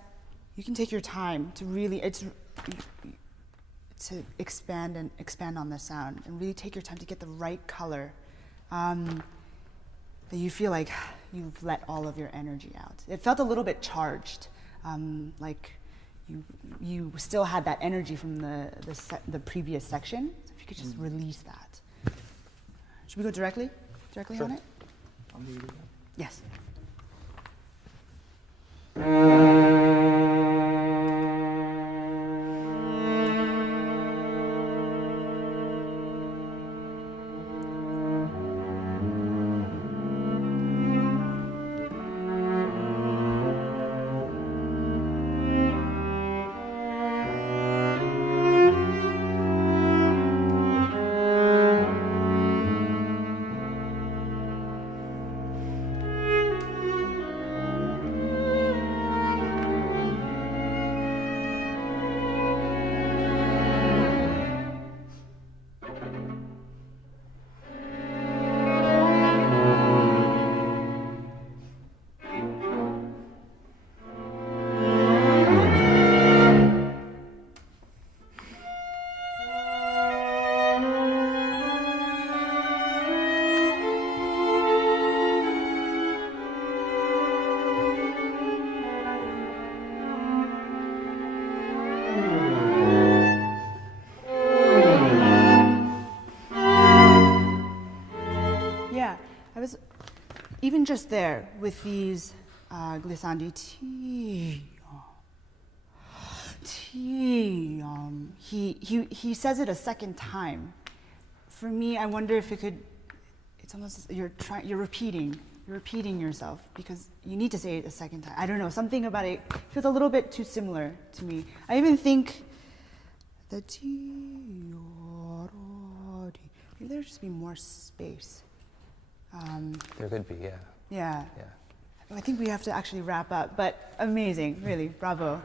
you can take your time to really to expand on the sound, and really take your time to get the right color, that you feel like you've let all of your energy out. It felt a little bit charged, like you still had that energy from the previous section. So if you could just release that. Should we go directly Sure. on it? Yes. even just there with these glissandi T, he says it a second time. For me, I wonder if it could. It's almost you're repeating yourself because you need to say it a second time. I don't know, something about it feels a little bit too similar to me. I even think the T, maybe there should just be more space. There could be, yeah. Yeah. Yeah. I think we have to actually wrap up, but amazing, really, bravo.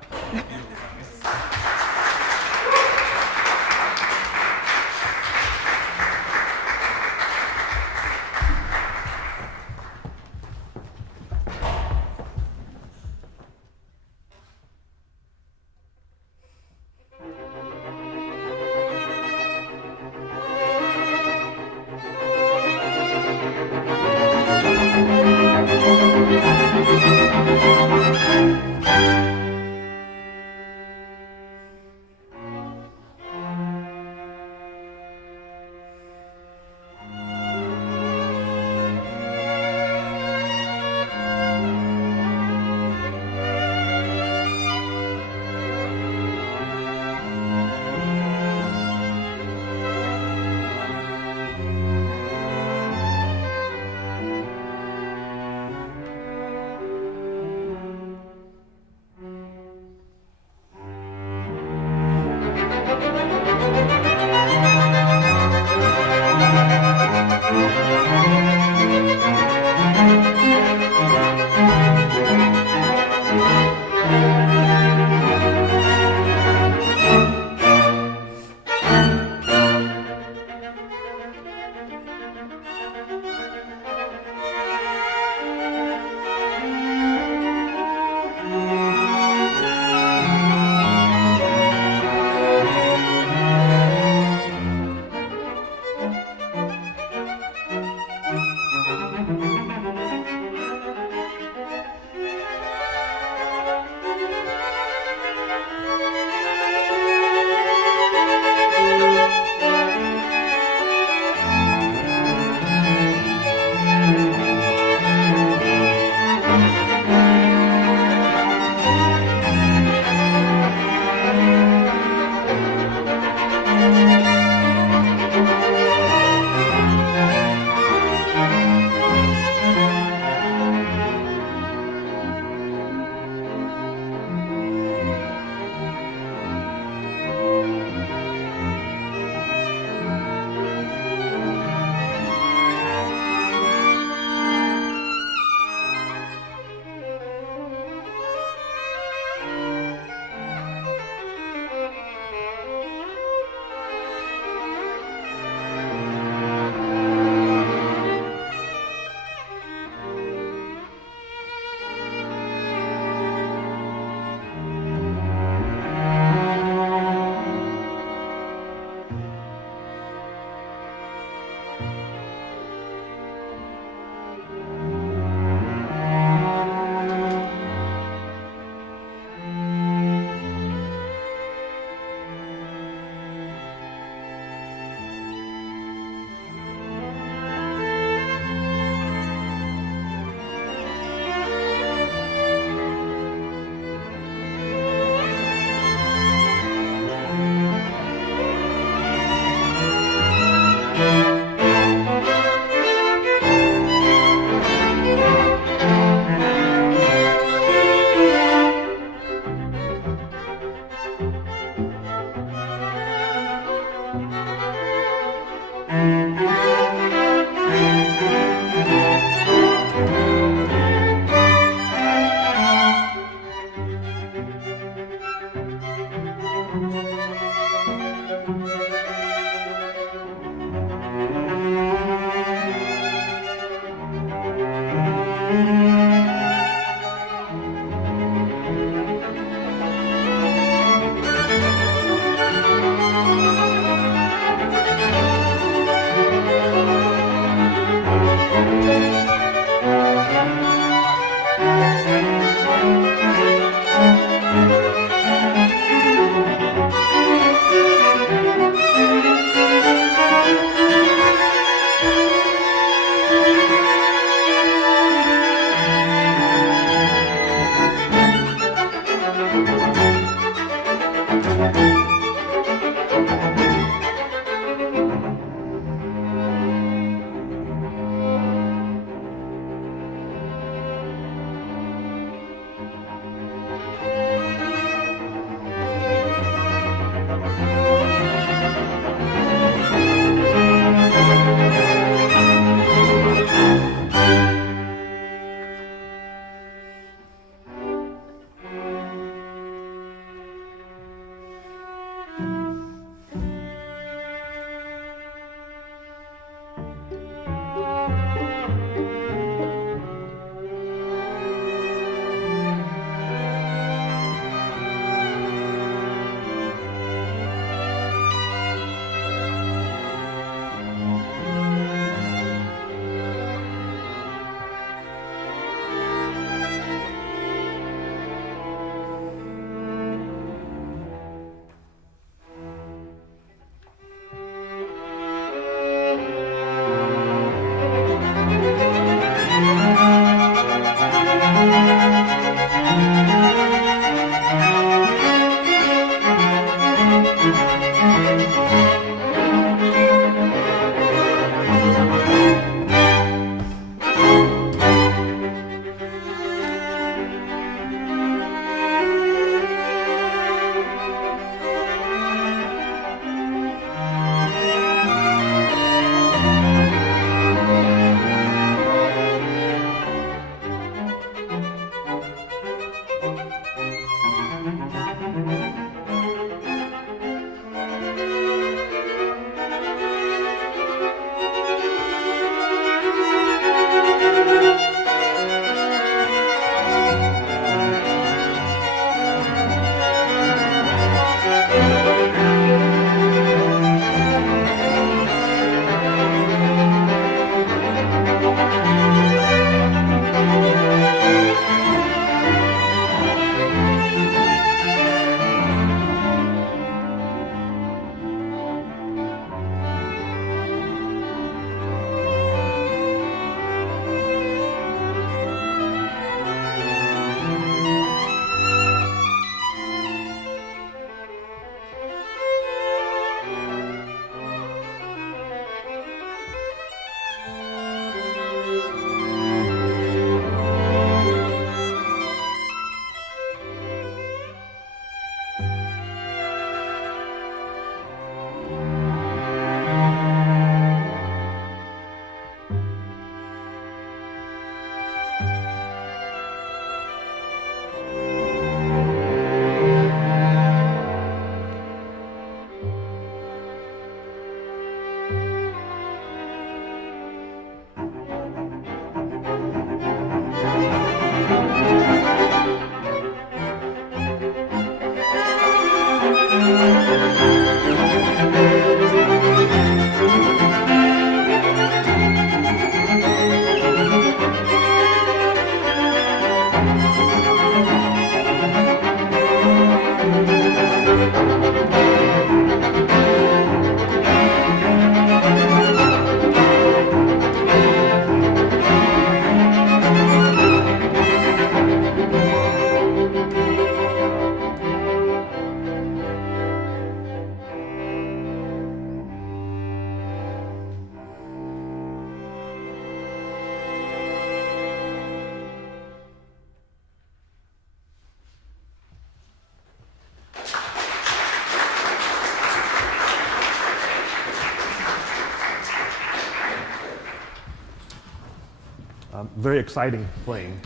very exciting playing.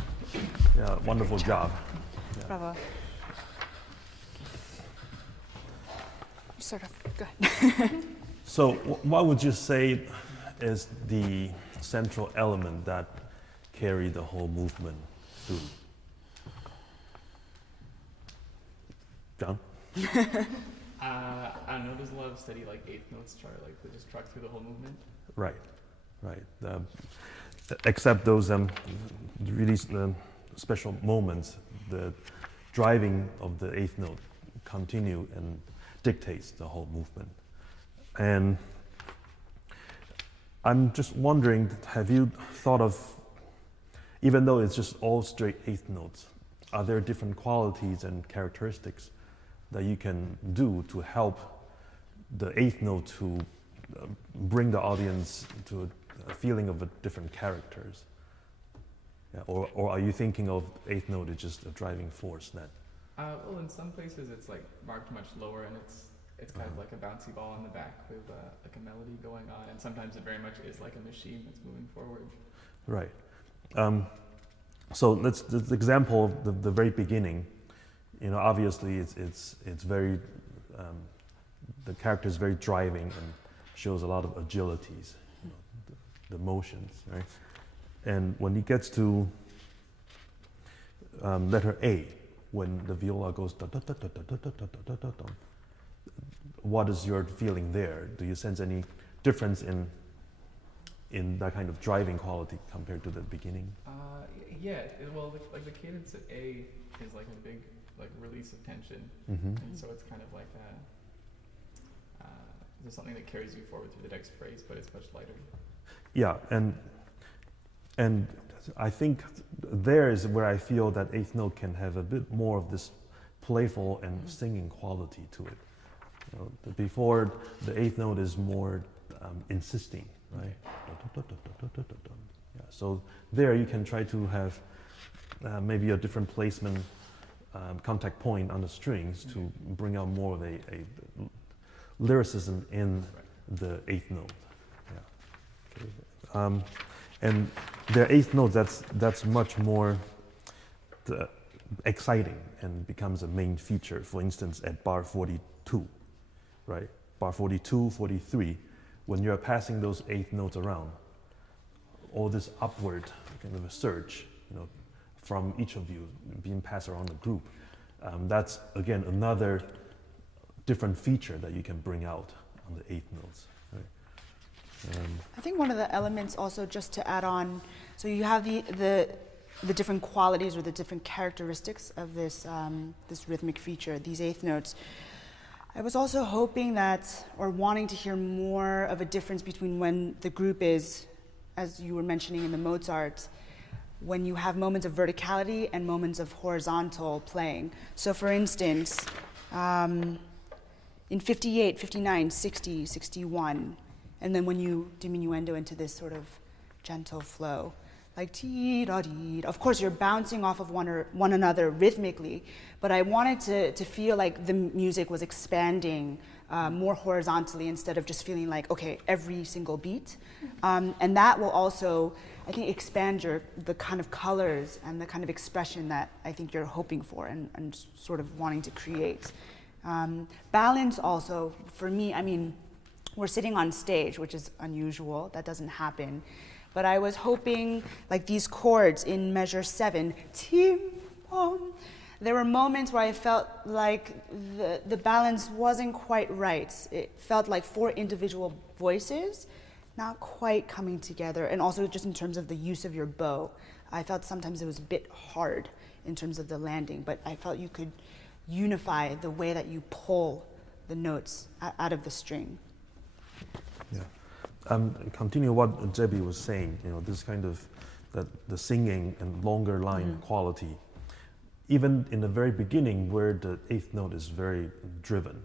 Yeah, wonderful job. Bravo. You start off. Go ahead. So, what would you say is the central element that carried the whole movement through? John? I don't know. There's a lot of steady like eighth notes that just track through the whole movement. Right, right. Except those really special moments, the driving of the eighth note continue and dictates the whole movement. And I'm just wondering, have you thought of, even though it's just all straight eighth notes, are there different qualities and characteristics that you can do to help the eighth note to bring the audience to a feeling of different characters? Yeah, or are you thinking of eighth note as just a driving force then? Well, in some places it's like marked much lower, and it's kind of like a bouncy ball in the back with like a melody going on, and sometimes it very much is like a machine that's moving forward. Right. So the example of the very beginning. Obviously it's very the character is very driving and shows a lot of agilities, the motions, right? And when he gets to letter A, when the viola goes da da da da da da da da da da da, what is your feeling there? Do you sense any difference in that kind of driving quality compared to the beginning? Yeah. Well, like the cadence at A is like a big release of tension, Mm-hmm. and so it's kind of like there's something that carries you forward through the next phrase, but it's much lighter. Yeah, and I think there is where I feel that eighth note can have a bit more of this playful and singing quality to it. Before the eighth note is more insisting, right? Yeah, so there you can try to have maybe a different placement, contact point on the strings to bring out more of a lyricism in the eighth note. Yeah. Okay. And their eighth note, that's much more exciting and becomes a main feature. For instance, at bar 42, right? Bar 42, 43, when you're passing those eighth notes around, all this upward kind of a surge, from each of you being passed around the group, that's again another different feature that you can bring out on the eighth notes. Right? I think one of the elements also, just to add on, so you have the different qualities or the different characteristics of this this rhythmic feature, these eighth notes. I was also hoping that, or wanting to hear more of a difference between when the group is, as you were mentioning in the Mozart, when you have moments of verticality and moments of horizontal playing. So for instance, in 58, 59, 60, 61, and then when you diminuendo into this sort of gentle flow, like tee-da-dee. Of course, you're bouncing off of one another rhythmically, but I wanted to feel like the music was expanding more horizontally instead of just feeling like, okay, every single beat. And that will also, I think, expand the kind of colors and the kind of expression that I think you're hoping for and sort of wanting to create. Balance also, for me, I mean, we're sitting on stage, which is unusual. That doesn't happen. But I was hoping, like these chords in measure 7, tim, pom, there were moments where I felt like the balance wasn't quite right. It felt like 4 individual voices not quite coming together. And also just in terms of the use of your bow, I felt sometimes it was a bit hard in terms of the landing, but I felt you could unify the way that you pull the notes out of the string. Yeah. Continue what Debbie was saying, this kind of the singing and longer line quality. Even in the very beginning where the 8th note is very driven,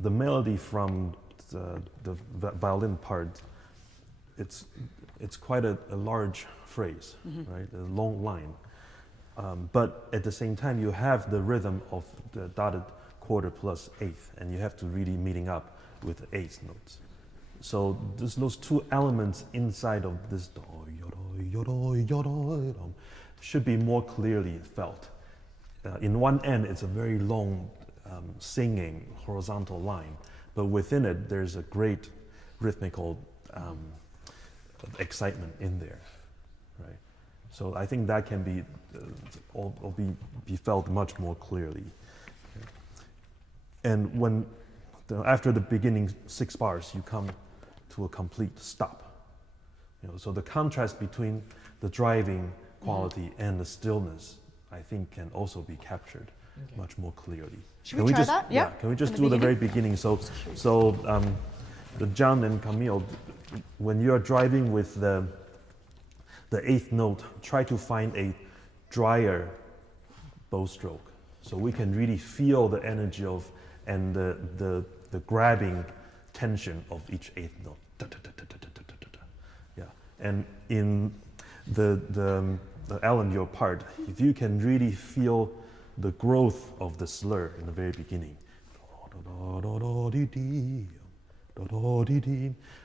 the melody from the violin part, it's quite a large phrase, right? A long line. But at the same time, you have the rhythm of the dotted quarter plus 8th, and you have to really meeting up with the 8th notes. So there's those 2 elements inside of this should be more clearly felt. In one end, it's a very long singing horizontal line, but within it, there's a great rhythmical excitement in there, right? So I think that can be be felt much more clearly. And when after the beginning 6 bars, you come to a complete stop. So the contrast between the driving quality and the stillness, I think, can also be captured much more clearly. Should we try that? Yeah. Can we just From the do the very beginning? So the John and Camille, when you're driving with the 8th note, try to find a drier bow stroke, so we can really feel the energy of and the grabbing tension of each 8th note. Yeah, and in the Alan, your part, if you can really feel the growth of the slur in the very beginning,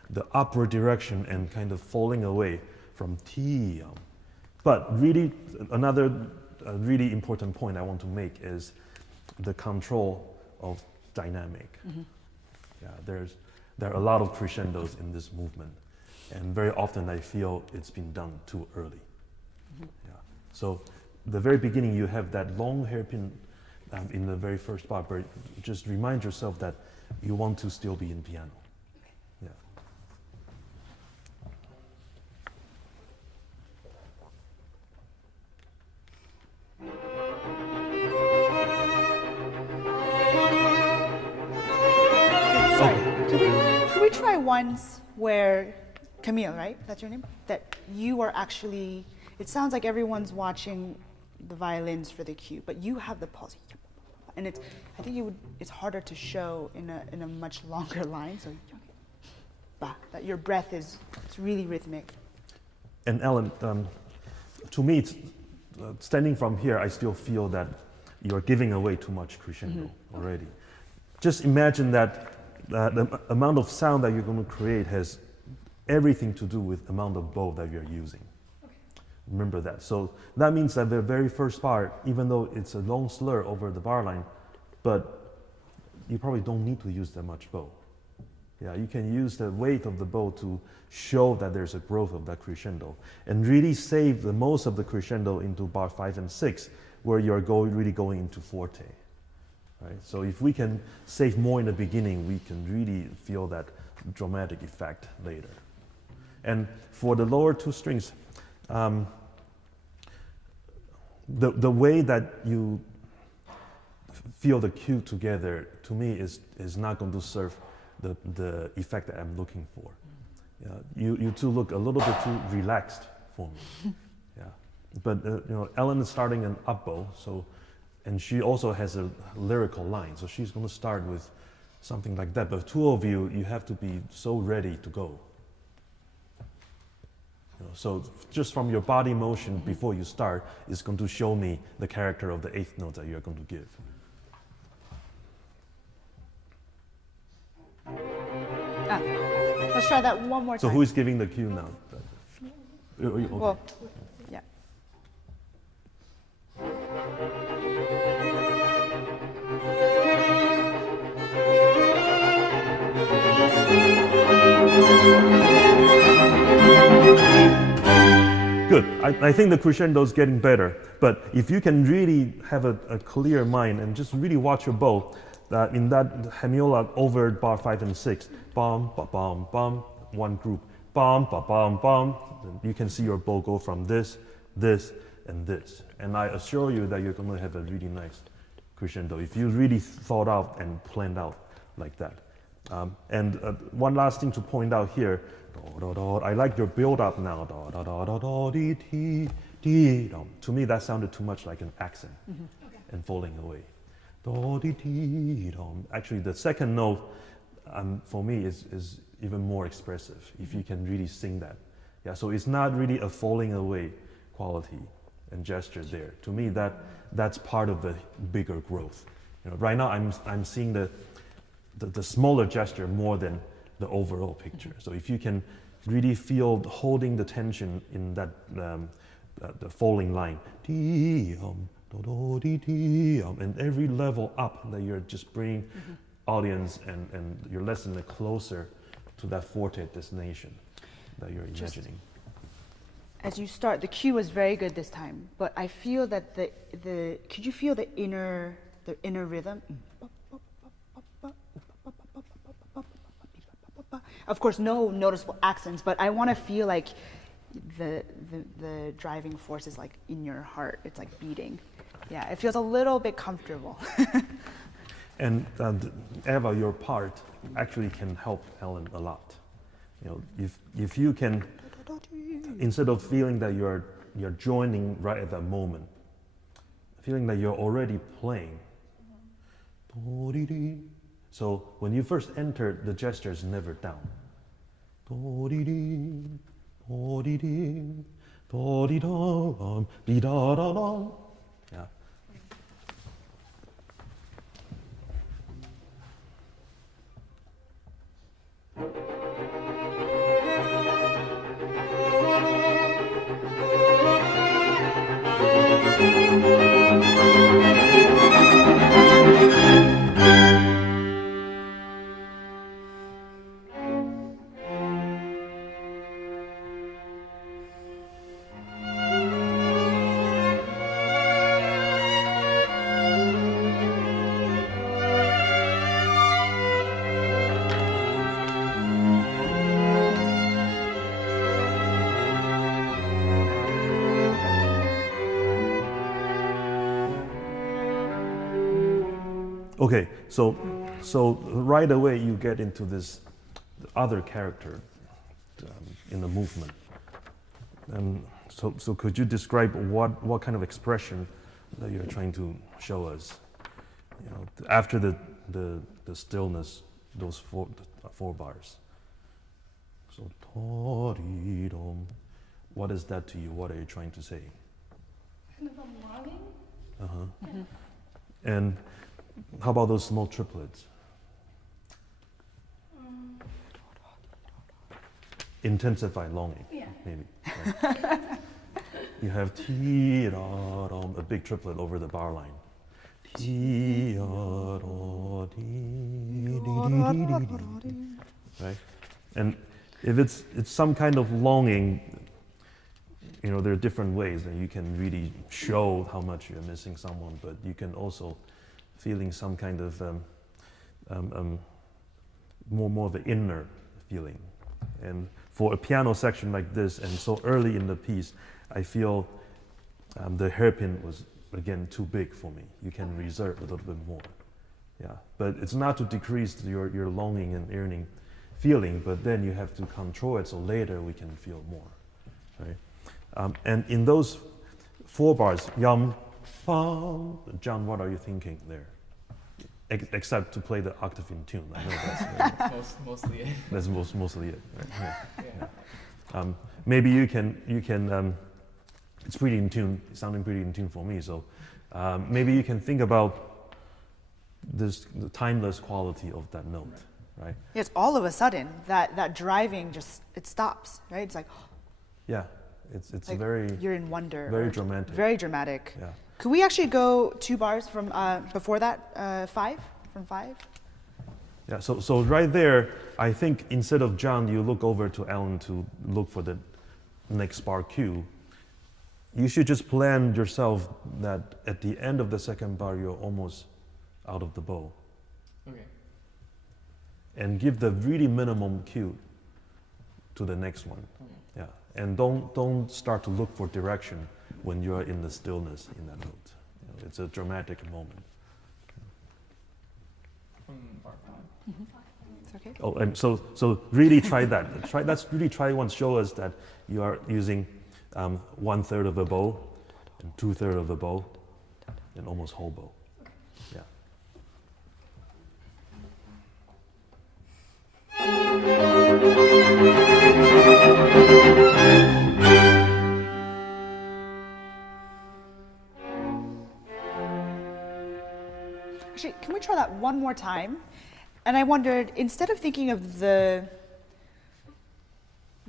the upward direction and kind of falling away from T. But really, another really important point I want to make is the control of dynamic. Yeah, there are a lot of crescendos in this movement, and very often I feel it's been done too early. Yeah. So the very beginning, you have that long hairpin in the very first part, but just remind yourself that you want to still be in piano. Yeah. Sorry. Could we try ones where Camille, right? That's your name? That you are actually. It sounds like everyone's watching the violins for the cue, but you have the pulse, and it's. I think you would. It's harder to show in a much longer line. So, that your breath is. It's really rhythmic. And Ellen, to me, it's, standing from here, I still feel that you're giving away too much crescendo already. Just imagine that the amount of sound that you're going to create has everything to do with the amount of bow that you're using. Remember that. So that means that the very first bar, even though it's a long slur over the bar line, but you probably don't need to use that much bow. Yeah, you can use the weight of the bow to show that there's a growth of that crescendo, and really save the most of the crescendo into bar 5 and 6, where you're really going into forte. Right? So if we can save more in the beginning, we can really feel that dramatic effect later. And for the lower 2 strings, the way that you feel the cue together, to me, is not going to serve the effect that I'm looking for. You two look a little bit too relaxed for me. Yeah, but Ellen is starting an up bow, so, and she also has a lyrical line, so she's going to start with something like that. But 2 of you have to be so ready to go. So just from your body motion before you start is going to show me the character of the 8th note that you're going to give. Let's try that one more time. So who is giving the cue now? Okay. Well, yeah. Good. I think the crescendo is getting better, but if you can really have a clear mind and just really watch your bow, in that hemiola over bar 5 and 6, bum, ba, bum, bum, one group, bum, ba, bum, bum, you can see your bow go from this, this, and this. And I assure you that you're going to have a really nice crescendo if you really thought out and planned out like that. And one last thing to point out here, I like your build up now. To me, that sounded too much like an accent and falling away. Actually, the second note for me is even more expressive if you can really sing that. Yeah, so it's not really a falling away quality and gesture there. To me, that's part of the bigger growth. Right now, I'm seeing the smaller gesture more than the overall picture. So if you can really feel holding the tension in that the falling line, and every level up that you're just bringing audience and your listener closer to that forte destination that you're imagining. As you start, the cue was very good this time, but I feel that could you feel the inner rhythm? Of course, no noticeable accents, but I want to feel like the driving force is like in your heart. It's like beating. Yeah, it feels a little bit comfortable. And Eva, your part actually can help Ellen a lot. You know, if you can, instead of feeling that you're joining right at that moment, feeling that you're already playing. So when you first enter, the gesture is never down. Yeah. Okay, so right away you get into this other character in the movement. So could you describe what kind of expression that you're trying to show us? You know, after the stillness, those four bars. So what is that to you? What are you trying to say? Kind of a longing. Uh-huh. And how about those small triplets? Intensify longing, Yeah. maybe. Right? You have ti ra ram, a big triplet over the bar line. Ti ra ra di di di di. Right? And if it's some kind of longing, you know, there are different ways that you can really show how much you're missing someone, but you can also feeling some kind of more of an inner feeling. And for a piano section like this, and so early in the piece, I feel the hairpin was, again, too big for me. You can reserve a little bit more. Yeah, but it's not to decrease your longing and yearning feeling, but then you have to control it so later we can feel more, right? And in those four bars, yum, fa, John, what are you thinking there? Except to play the octave in tune. I know that's Mostly it. that's mostly it. Right? Yeah. Yeah. Maybe you can. It's pretty in tune, sounding pretty in tune for me. So maybe you can think about the timeless quality of that note, right? Yes, all of a sudden that driving it stops, right? It's like, Yeah, it's like very you're in wonder. very dramatic. Very dramatic. Yeah. Could we actually go 2 bars from before that? 5 from 5. Yeah. So right there, I think instead of John, you look over to Alan to look for the next bar cue. You should just plan yourself that at the end of the second bar, you're almost out of the bow. Okay. And give the really minimum cue to the next one. Okay. Yeah. And don't start to look for direction when you're in the stillness in that note. You know, it's a dramatic moment. From bar 5. It's okay. Oh, and so really try that. Let's really try once. Show us that you are using 1/3 of a bow, and 2/3 of a bow, and almost whole bow. Yeah. Actually, can we try that one more time? And I wondered, instead of thinking of the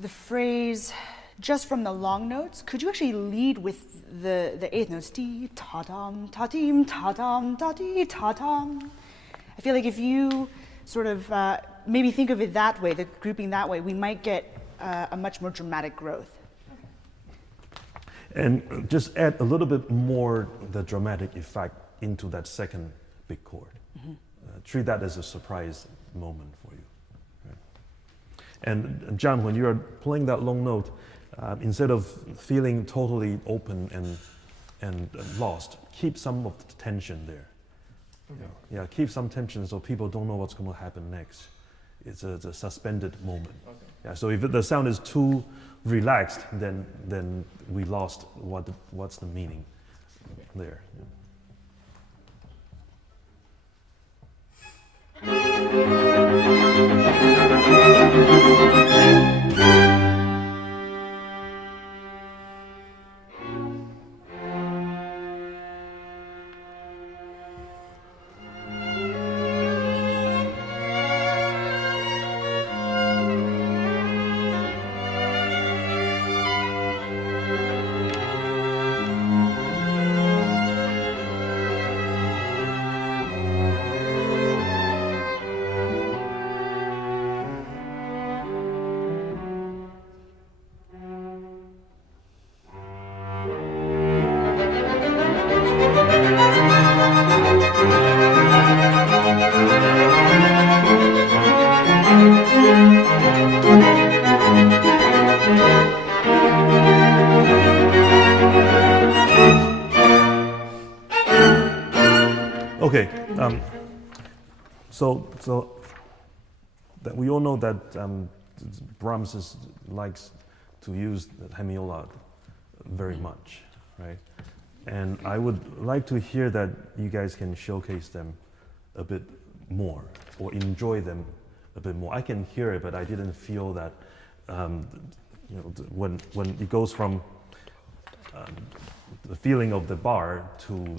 phrase just from the long notes, could you actually lead with the eighth notes? Dee ta dum ta dim ta dum ta dee ta dum. I feel like if you sort of maybe think of it that way, the grouping that way, we might get a much more dramatic growth. And just add a little bit more the dramatic effect into that second big chord. Treat that as a surprise moment for you. Right? And John, when you're playing that long note, instead of feeling totally open and lost, keep some of the tension there. Okay. Yeah, keep some tension so people don't know what's going to happen next. It's a suspended moment. Okay. Yeah, so if the sound is too relaxed, then we lost what's the meaning there. Yeah. Okay, so that we all know that Brahms likes to use the hemiola very much, right? And I would like to hear that you guys can showcase them a bit more or enjoy them a bit more. I can hear it, but I didn't feel that when it goes from the feeling of the bar to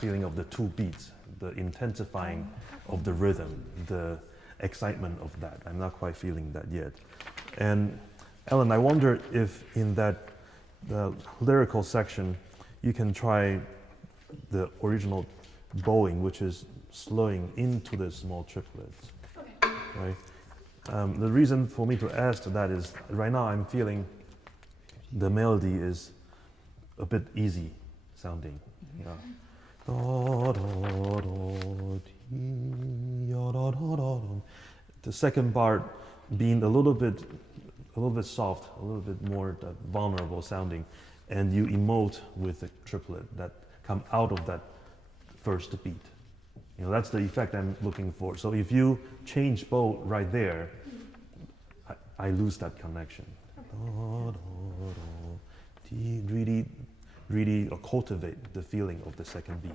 feeling of the two beats, the intensifying of the rhythm, the excitement of that. I'm not quite feeling that yet. And Ellen, I wonder if in that lyrical section, you can try the original bowing, which is slowing into the small triplets, Okay. right? The reason for me to ask that is right now I'm feeling the melody is a bit easy sounding. Yeah. The second bar being a little bit soft, a little bit more vulnerable sounding, and you emote with the triplet that come out of that first beat. That's the effect I'm looking for. So if you change bow right there, I lose that connection. Really cultivate the feeling of the second beat.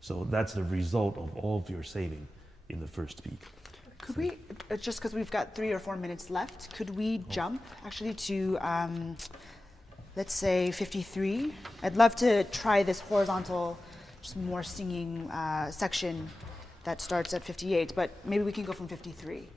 So that's the result of all of your saving in the first beat. Could we, just because we've got 3 or 4 minutes left, could we jump actually to, let's say 53? I'd love to try this horizontal, just more singing section that starts at 58, but maybe we can go from 53.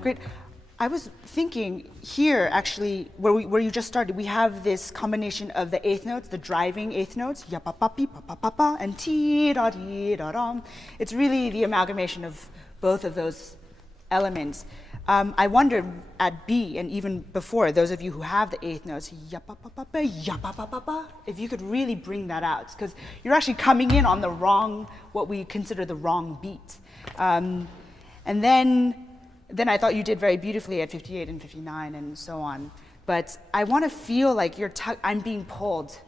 Great. I was thinking here, actually, where you just started, we have this combination of the eighth notes, the driving eighth notes, ya pa pa pi pa pa pa pa, and ti da di da dum. It's really the amalgamation of both of those elements. I wondered at B and even before, those of you who have the eighth notes, if you could really bring that out, because you're actually coming in on the wrong, what we consider the wrong beat. And then I thought you did very beautifully at 58 and 59 and so on. But I want to feel like I'm being pulled,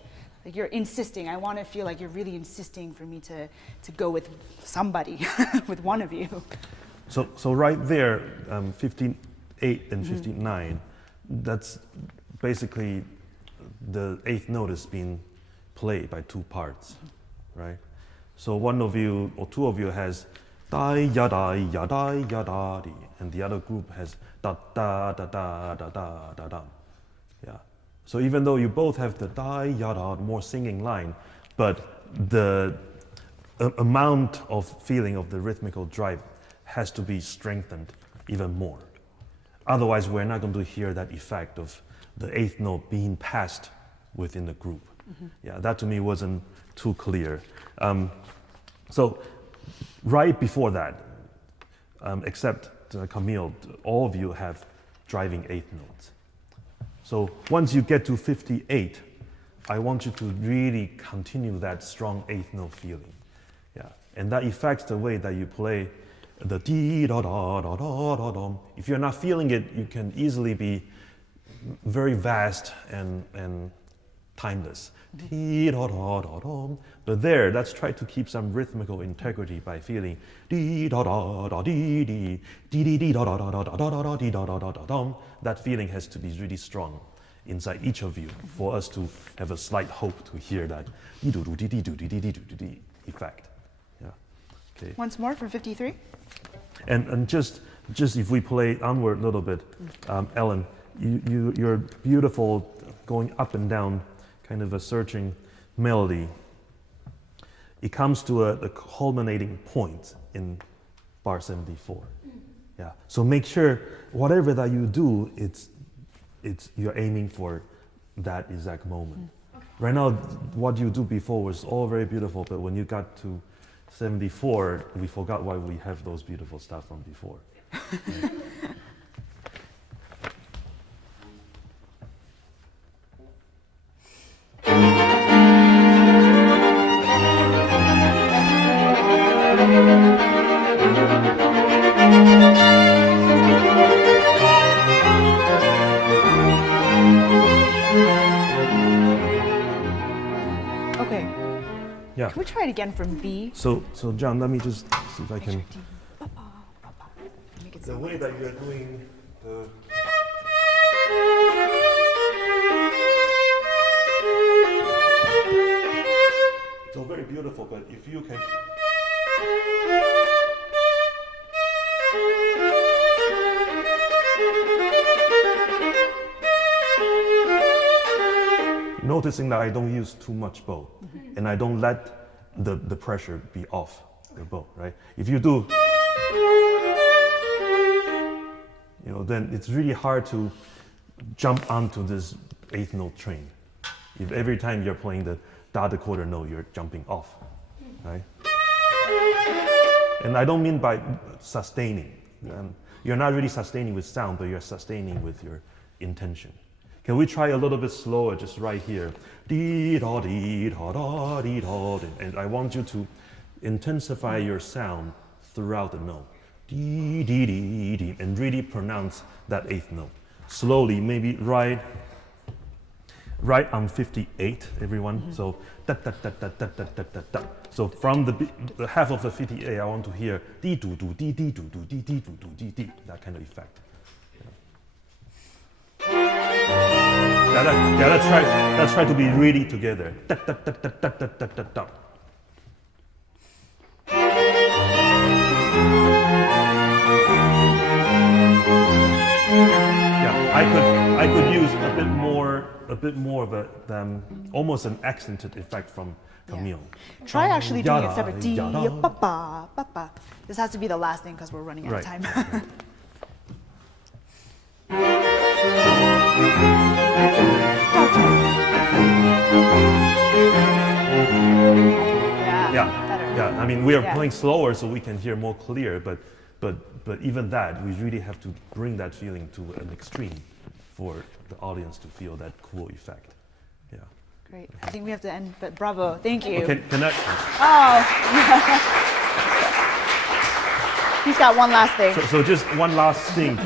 like you're insisting. I want to feel like you're really insisting for me to go with somebody, with one of you. So right there, 58 and 59, that's basically the eighth note is being played by two parts, right? So one of you or two of you has da ya da ya da ya da di, and the other group has da da da da da da da da. Yeah. So even though you both have the da ya da more singing line, but the amount of feeling of the rhythmical drive has to be strengthened even more. Otherwise, we're not going to hear that effect of the eighth note being passed within the group. Yeah, that to me wasn't too clear. So right before that, except Camille, all of you have driving eighth notes. So once you get to 58, I want you to really continue that strong eighth note feeling. Yeah, and that affects the way that you play the dee da da da da da da. If you're not feeling it, you can easily be very vast and timeless. Dee da da da da. But there, let's try to keep some rhythmical integrity by feeling dee da da da dee dee dee dee dee da da da da da da da dee da da da da da. That feeling has to be really strong inside each of you for us to have a slight hope to hear that dee doo doo dee dee doo dee dee dee doo dee effect. Yeah. Okay. Once more for 53. And just if we play onward a little bit, Ellen, you're beautiful going up and down, kind of a searching melody. It comes to a culminating point in bar 74. Yeah. So make sure whatever that you do, it's you're aiming for that exact moment. Right now, what you do before was all very beautiful, but when you got to 74, we forgot why we have those beautiful stuff from before. Right? Okay. Yeah. Can we try it again from B? So John, let me just see if I can. Make it The sound way that you're doing the. So very beautiful, but if you can. Noticing that I don't use too much bow, and I don't let the pressure be off the bow, right? If you do, then it's really hard to jump onto this eighth note train. If every time you're playing the dotted quarter note, you're jumping off, right? And I don't mean by sustaining. You're not really sustaining with sound, but you're sustaining with your intention. Can we try a little bit slower, just right here? Dee da dee da da dee da. And I want you to intensify your sound throughout the note. Dee dee dee dee, and really pronounce that eighth note. Slowly, maybe right on 58, everyone. So da da da da da da da da da. So from the half of the 58, I want to hear dee doo doo dee dee doo doo dee dee doo doo dee dee, that kind of effect. Yeah, let's try to be really together. Da, da, da, da, da, da, da, da, da. Yeah, I could use a bit more of a almost an accented effect from Camille. Yeah. Try actually doing it separate. D, yada. ba, ba, ba, ba. This has to be the last thing because we're running out of time. Yeah. Better. Yeah, I mean, we are Yeah. playing slower so we can hear more clear, but But even that, we really have to bring that feeling to an extreme for the audience to feel that cool effect. Yeah. Great. I think we have to end, but bravo. Thank you. Can I? Oh. He's got one last thing. So just one last thing,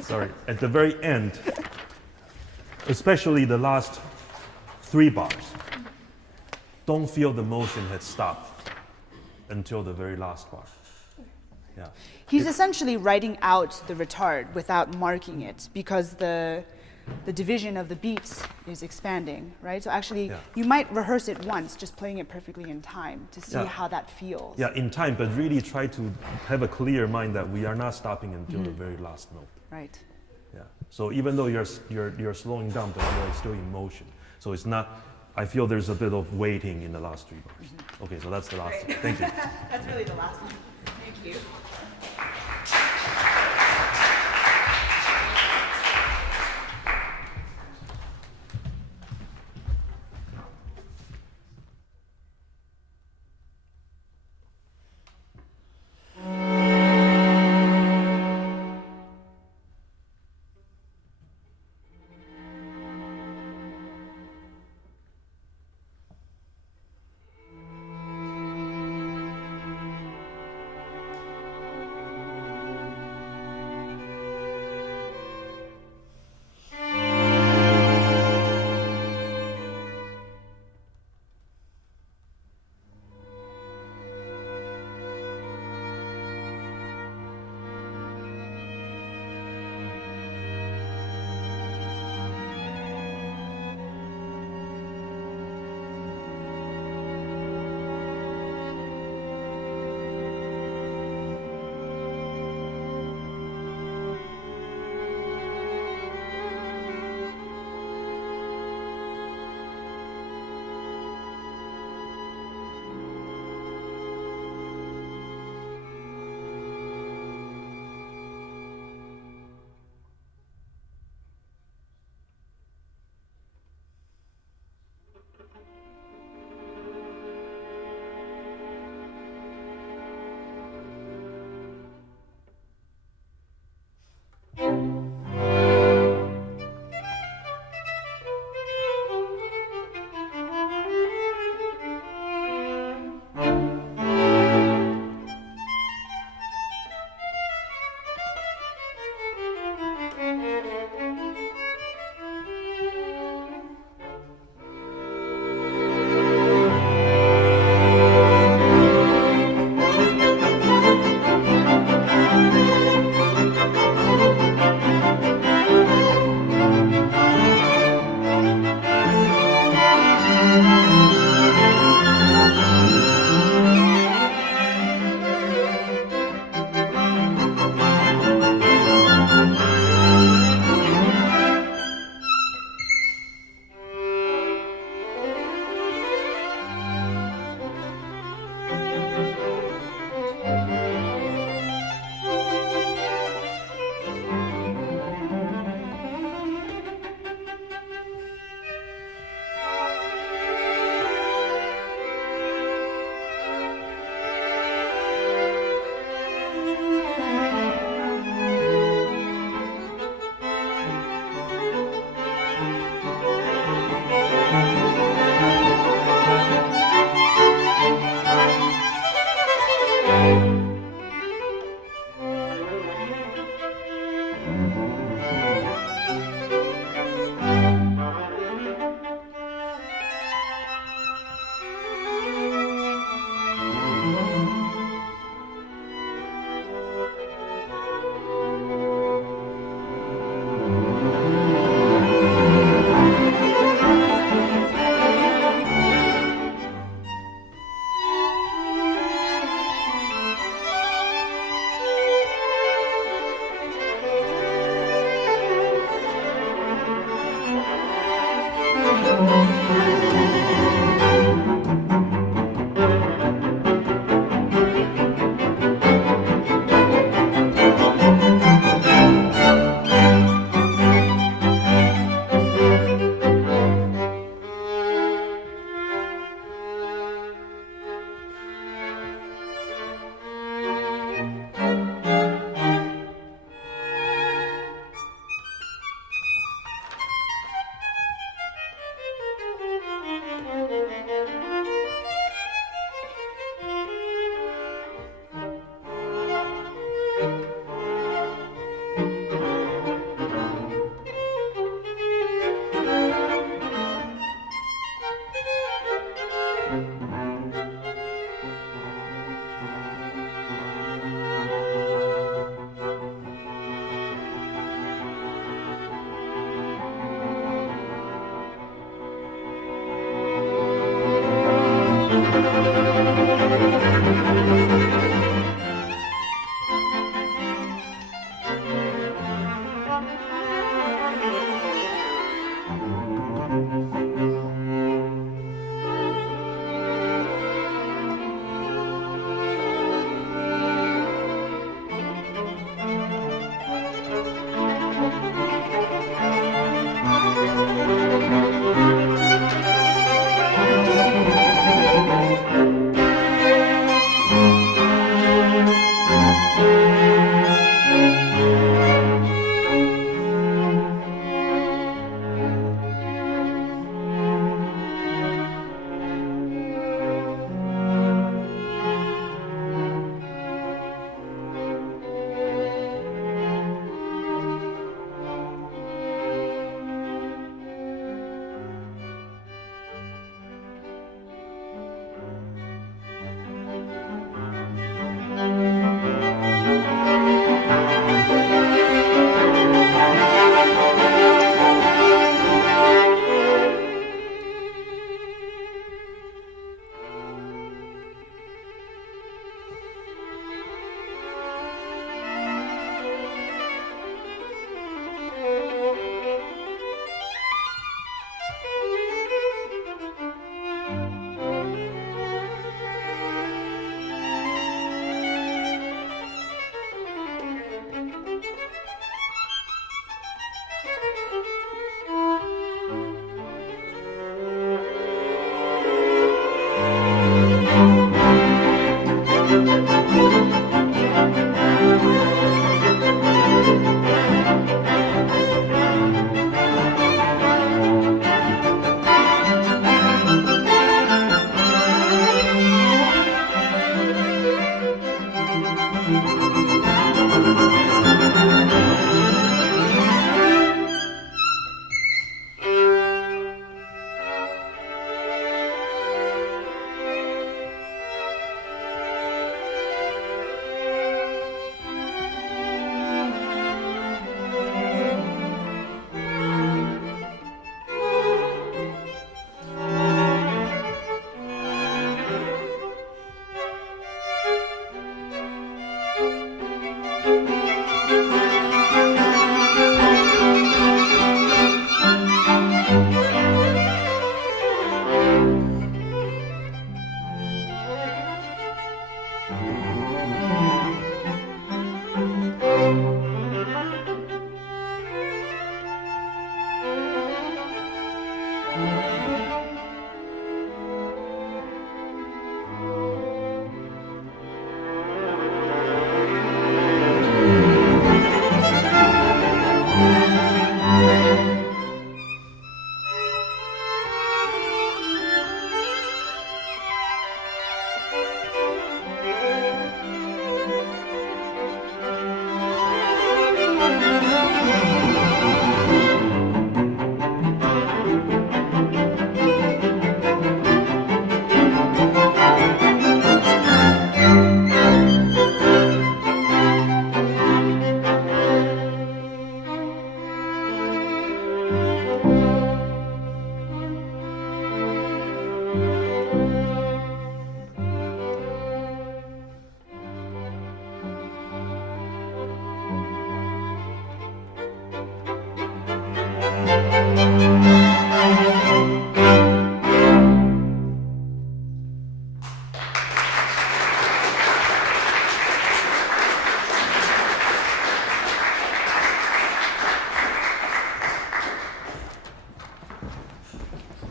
sorry. At the very end, especially the last 3 bars, don't feel the motion had stopped until the very last bar. Yeah. He's essentially writing out the retard without marking it because the division of the beats is expanding, right? So actually, Yeah. you might rehearse it once, just playing it perfectly in time to see Yeah. how that feels. Yeah, in time, but really try to have a clear mind that we are not stopping until the very last note. Right. Yeah. So even though you're slowing down, but you're still in motion. So it's not. I feel there's a bit of waiting in the last 3 bars. Okay, so that's the last thing. Thank you. That's really the last one. Thank you.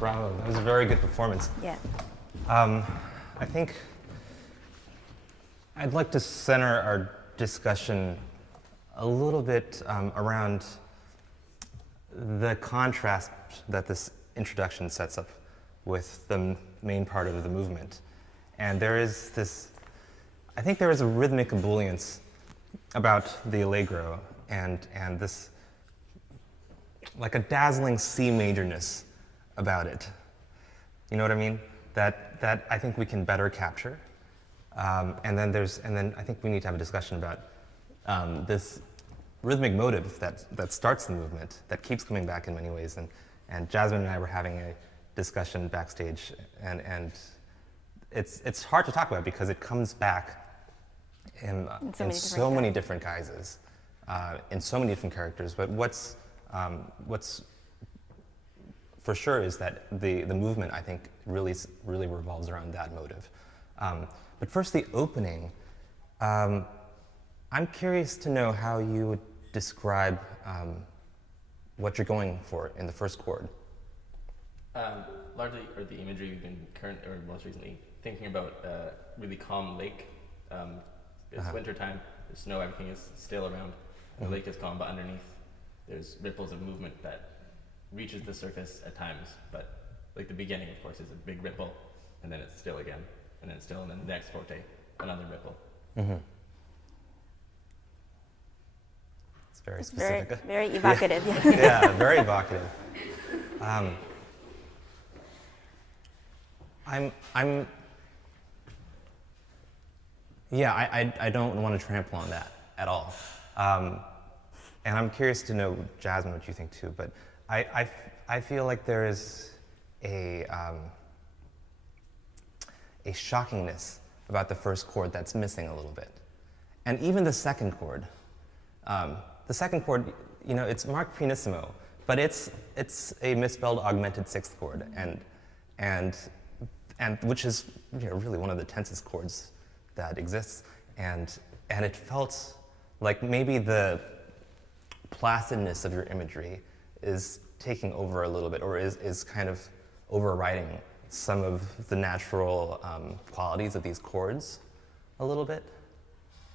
Bravo, that was a very good performance. Yeah. I think I'd like to center our discussion a little bit around the contrast that this introduction sets up with the main part of the movement. And there is this, I think there is a rhythmic ebullience about the allegro and this, like a dazzling C majorness about it. You know what I mean? That I think we can better capture. And then I think we need to have a discussion about this rhythmic motive that starts the movement, that keeps coming back in many ways. And Jasmine and I were having a discussion backstage, and it's hard to talk about because it comes back in so many different guises, in so many different characters. But what's for sure is that the movement, I think, really revolves around that motive. But first, the opening. I'm curious to know how you would describe what you're going for in the first chord. Largely, or the imagery we've been most recently thinking about really calm lake. It's wintertime, there's snow, everything is still around. The lake is calm, but underneath there's ripples of movement that reaches the surface at times. But like the beginning, of course, is a big ripple, and then it's still again, and then it's still, and then the next forte, another ripple. It's very specific. Very evocative. Yeah. Yeah, very evocative. I don't want to trample on that at all. And I'm curious to know, Jasmine, what you think too, but I feel like there is a shockingness about the first chord that's missing a little bit. And even the second chord. The second chord, you know, it's marked pianissimo, but it's a misspelled augmented sixth chord, and which is, you know, really one of the tensest chords that exists. And it felt like maybe the placidness of your imagery is taking over a little bit, or is kind of overriding some of the natural qualities of these chords a little bit.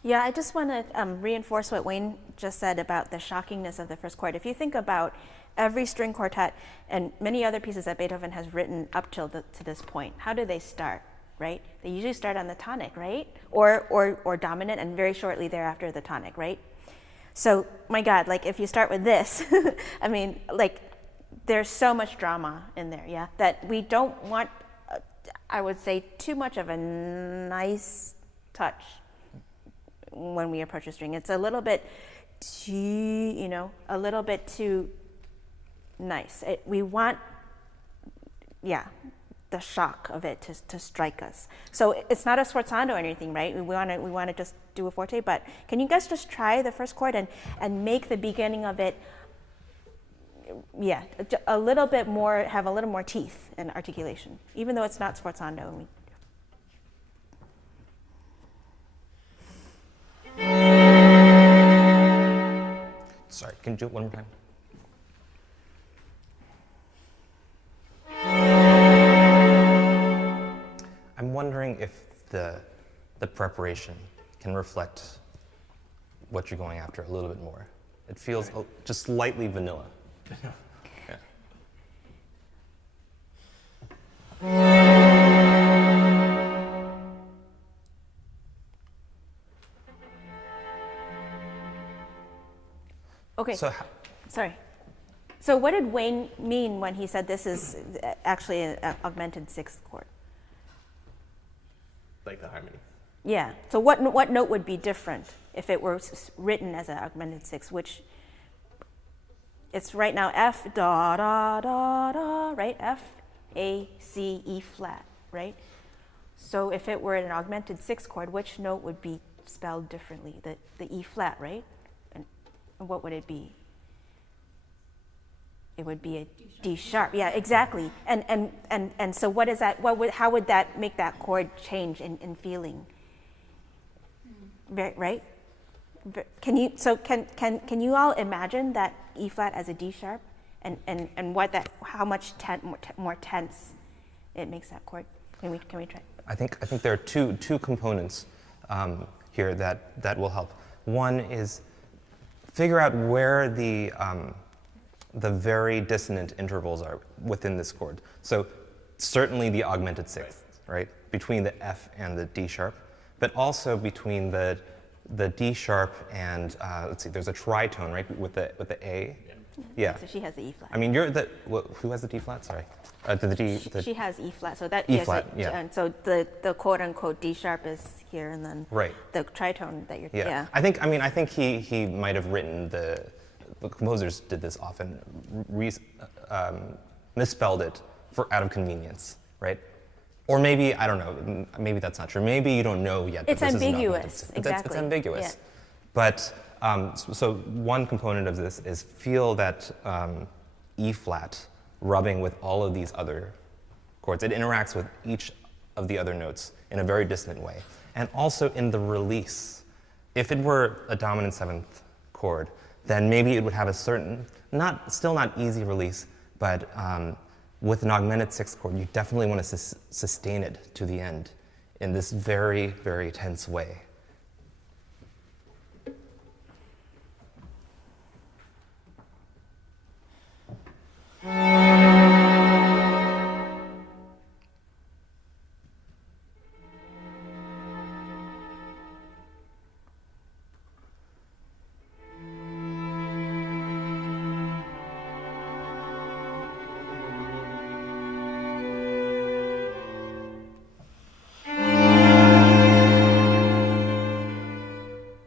Yeah, I just want to reinforce what Wayne just said about the shockingness of the first chord. If you think about every string quartet and many other pieces that Beethoven has written up till to this point, how do they start, right? They usually start on the tonic, right? Or dominant, and very shortly thereafter the tonic, right? So, my God, like if you start with this, I mean, like there's so much drama in there, yeah, that we don't want, I would say, too much of a nice touch when we approach a string. It's a little bit too, you know, a little bit too nice. We want, yeah, the shock of it to strike us. So it's not a sforzando or anything, right? We want to just do a forte, but can you guys just try the first chord and make the beginning of it, yeah, a little bit more, have a little more teeth and articulation, even though it's not sforzando. Sorry, can you do it one more time? I'm wondering if the preparation can reflect what you're going after a little bit more. It feels just slightly vanilla. Yeah. Okay. So Sorry. So what did Wayne mean when he said this is actually an augmented sixth chord? Like the harmony. Yeah. So what note would be different if it were written as an augmented sixth? Which it's right now F da da da da, right? F A C E flat, right? So if it were an augmented sixth chord, which note would be spelled differently? The E flat, right? And what would it be? It would be a D sharp. Yeah, exactly. And so what is that? How would that make that chord change in feeling? Right? Can you all imagine that E flat as a D sharp, and what that, how much more tense it makes that chord? Can we try? I think there are two components here that will help. One is figure out where the very dissonant intervals are within this chord. So certainly the augmented sixth, right? Between the F and the D sharp, but also between the D sharp and let's see, there's a tritone, right, with the A. Yeah. So she has the E flat. I mean, who has the D flat? Sorry, the D. She has E flat, so that E flat, yeah. And so the quote unquote D sharp is here, and then right. The tritone that you're yeah. I think he might have written the composers did this often, misspelled it out of convenience, right? Or maybe, I don't know, maybe that's not true. Maybe you don't know yet. It's ambiguous, exactly. It's ambiguous. Yeah. But, so one component of this is feel that E flat rubbing with all of these other chords. It interacts with each of the other notes in a very distant way. And also in the release. If it were a dominant 7th chord, then maybe it would have a certain, still not easy release, but with an augmented 6th chord, you definitely want to sustain it to the end in this very, very tense way.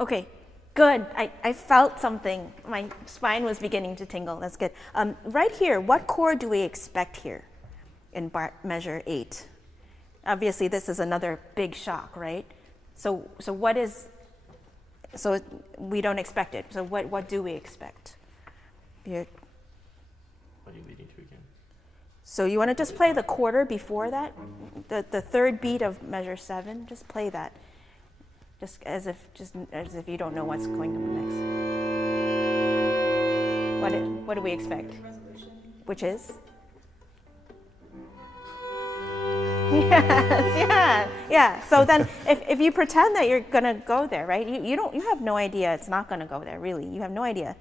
Okay, good. I felt something. My spine was beginning to tingle. That's good. Right here, what chord do we expect here in measure 8? Obviously, this is another big shock, right? So what is? So we don't expect it. So what do we expect? Here. What are you leading to again? So you want to just play the quarter before that, the third beat of measure 7. Just play that. Just as if you don't know what's going on next. What do we expect? Resolution. Which is? Yes, yeah. So then, if you pretend that you're gonna go there, right? You have no idea it's not gonna go there. Really, you have no idea.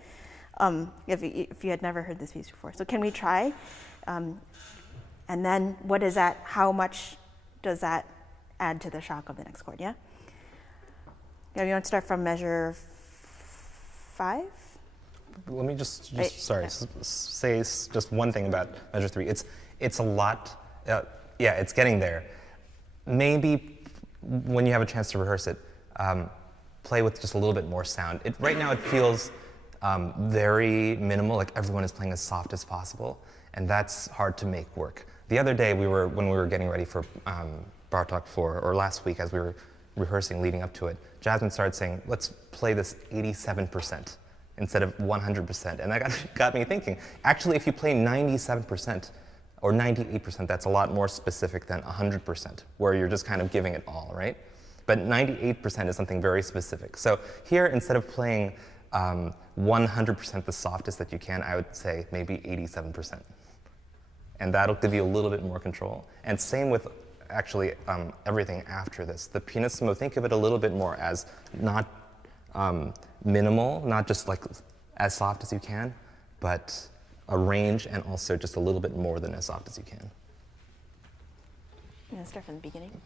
If you had never heard this piece before, so can we try? And then what is that? How much does that add to the shock of the next chord? Yeah. Yeah, you want to start from measure 5? Let me just Yeah. say just one thing about measure 3. It's a lot. Yeah, it's getting there. Maybe when you have a chance to rehearse it, play with just a little bit more sound. Right now it feels very minimal, like everyone is playing as soft as possible, and that's hard to make work. The other day when we were getting ready for Bartok 4, or last week as we were rehearsing leading up to it, Jasmine started saying, let's play this 87% instead of 100%. And that got me thinking, actually, if you play 97% or 98%, that's a lot more specific than 100%, where you're just kind of giving it all, right? But 98% is something very specific. So here, instead of playing 100% the softest that you can, I would say maybe 87%. And that'll give you a little bit more control. And same with actually everything after this. The pianissimo, think of it a little bit more as not minimal, not just like as soft as you can, but a range and also just a little bit more than as soft as you can. You want to start from the beginning?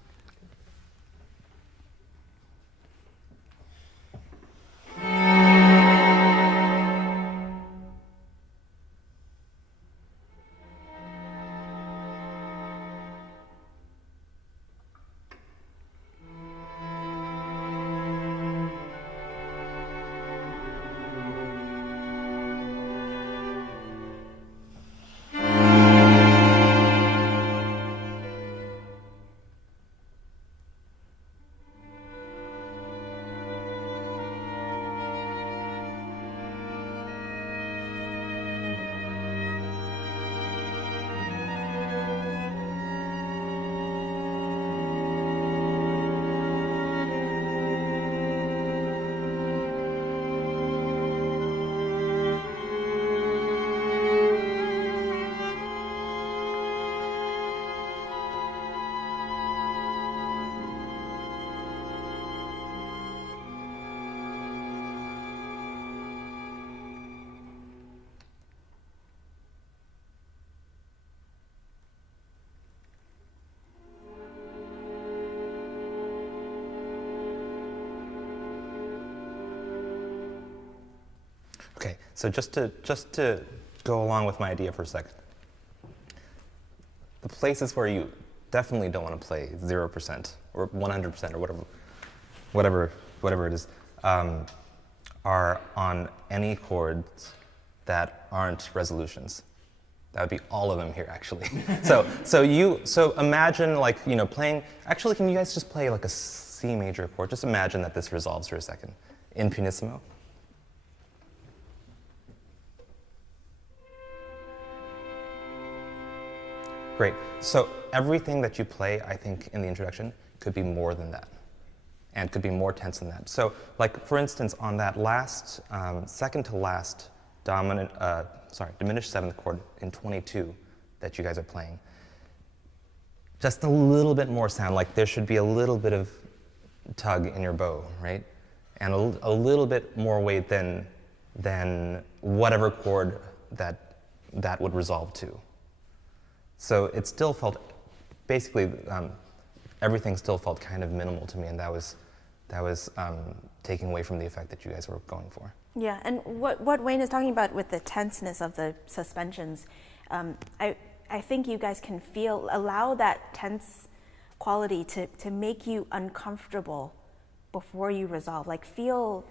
Okay, so just to go along with my idea for a second, the places where you definitely don't want to play 0% or 100% or whatever it is, are on any chords that aren't resolutions. That would be all of them here, actually. So imagine, like, playing. Actually, can you guys just play like a C major chord? Just imagine that this resolves for a second in pianissimo. Great. So everything that you play, I think, in the introduction could be more than that, and could be more tense than that. So, like for instance, on that last, second to last diminished seventh chord in 22 that you guys are playing, just a little bit more sound. Like there should be a little bit of tug in your bow, right? And a little bit more weight than whatever chord that would resolve to. So it still felt, basically, everything still felt kind of minimal to me, and that was taking away from the effect that you guys were going for. Yeah, and what Wayne is talking about with the tenseness of the suspensions, I think you guys can allow that tense quality to make you uncomfortable before you resolve. Like feel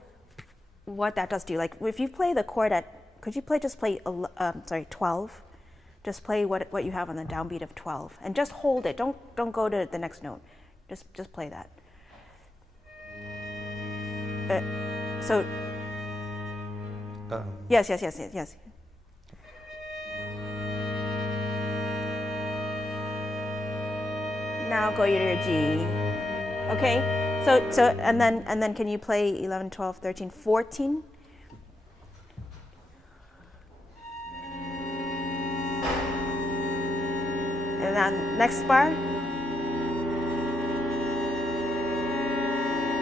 what that does to you. Like if you play the chord could you just play 12? Just play what you have on the downbeat of 12, and just hold it. Don't go to the next note. Just play that. Yes. Now go to your G. Okay. So and then can you play 11, 12, 13, 14? And then next bar.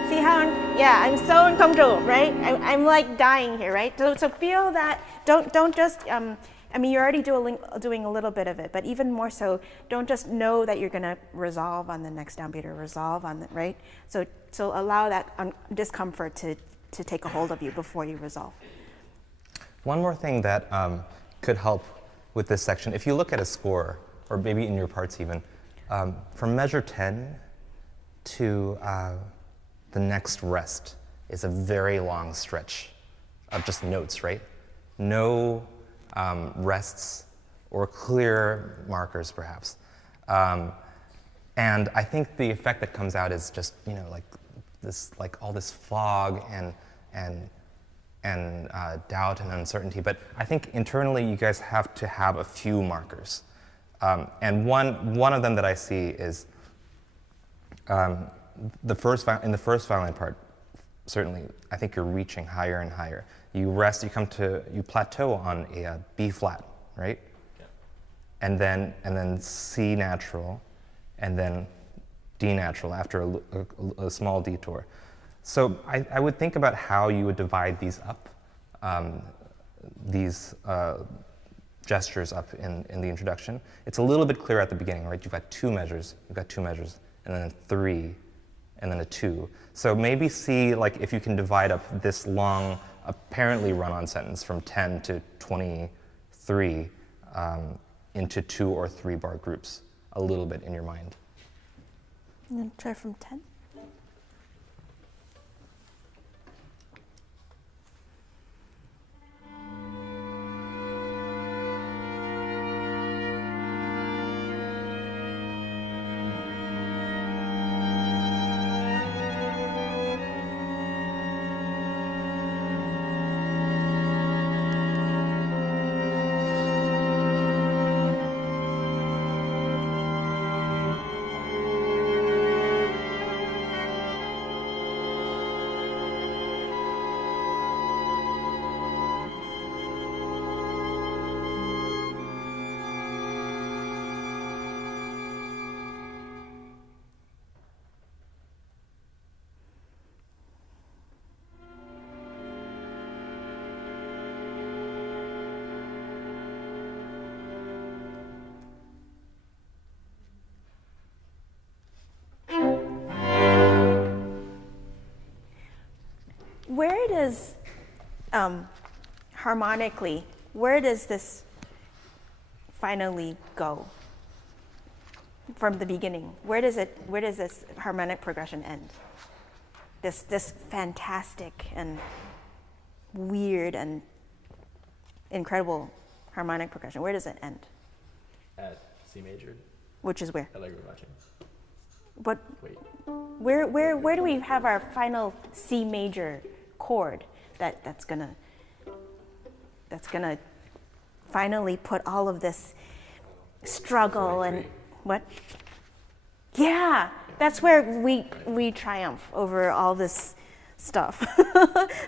See how I'm so uncomfortable, right? I'm like dying here, right? So feel that. Don't just. I mean, you're already doing a little bit of it, but even more so, don't just know that you're gonna resolve on the next downbeat or resolve on the right. So allow that discomfort to take a hold of you before you resolve. One more thing that could help with this section, if you look at a score, or maybe in your parts even, from measure 10 to the next rest is a very long stretch of just notes, right? No rests or clear markers, perhaps. And I think the effect that comes out is just, like this, like all this fog and doubt and uncertainty. But I think internally you guys have to have a few markers. And one of them that I see is in the first violin part. Certainly, I think you're reaching higher and higher. You rest. You plateau on a B flat, right? Yeah. And then C natural, and then D natural after a small detour. So I would think about how you would divide these up, these gestures up in the introduction. It's a little bit clearer at the beginning, right? You've got two measures, and then a 3, and then a 2. So maybe see like if you can divide up this long, apparently run-on sentence from 10 to 23 into 2 or 3 bar groups a little bit in your mind. And then try from 10. Where does, harmonically, where does this finally go from the beginning? Where does this harmonic progression end? This fantastic and weird and incredible harmonic progression, where does it end? At C major. Which is where? Allegro Vivace. What? Wait. Where do we have our final C major chord that's gonna finally put all of this struggle and what? Yeah, that's where we triumph over all this stuff.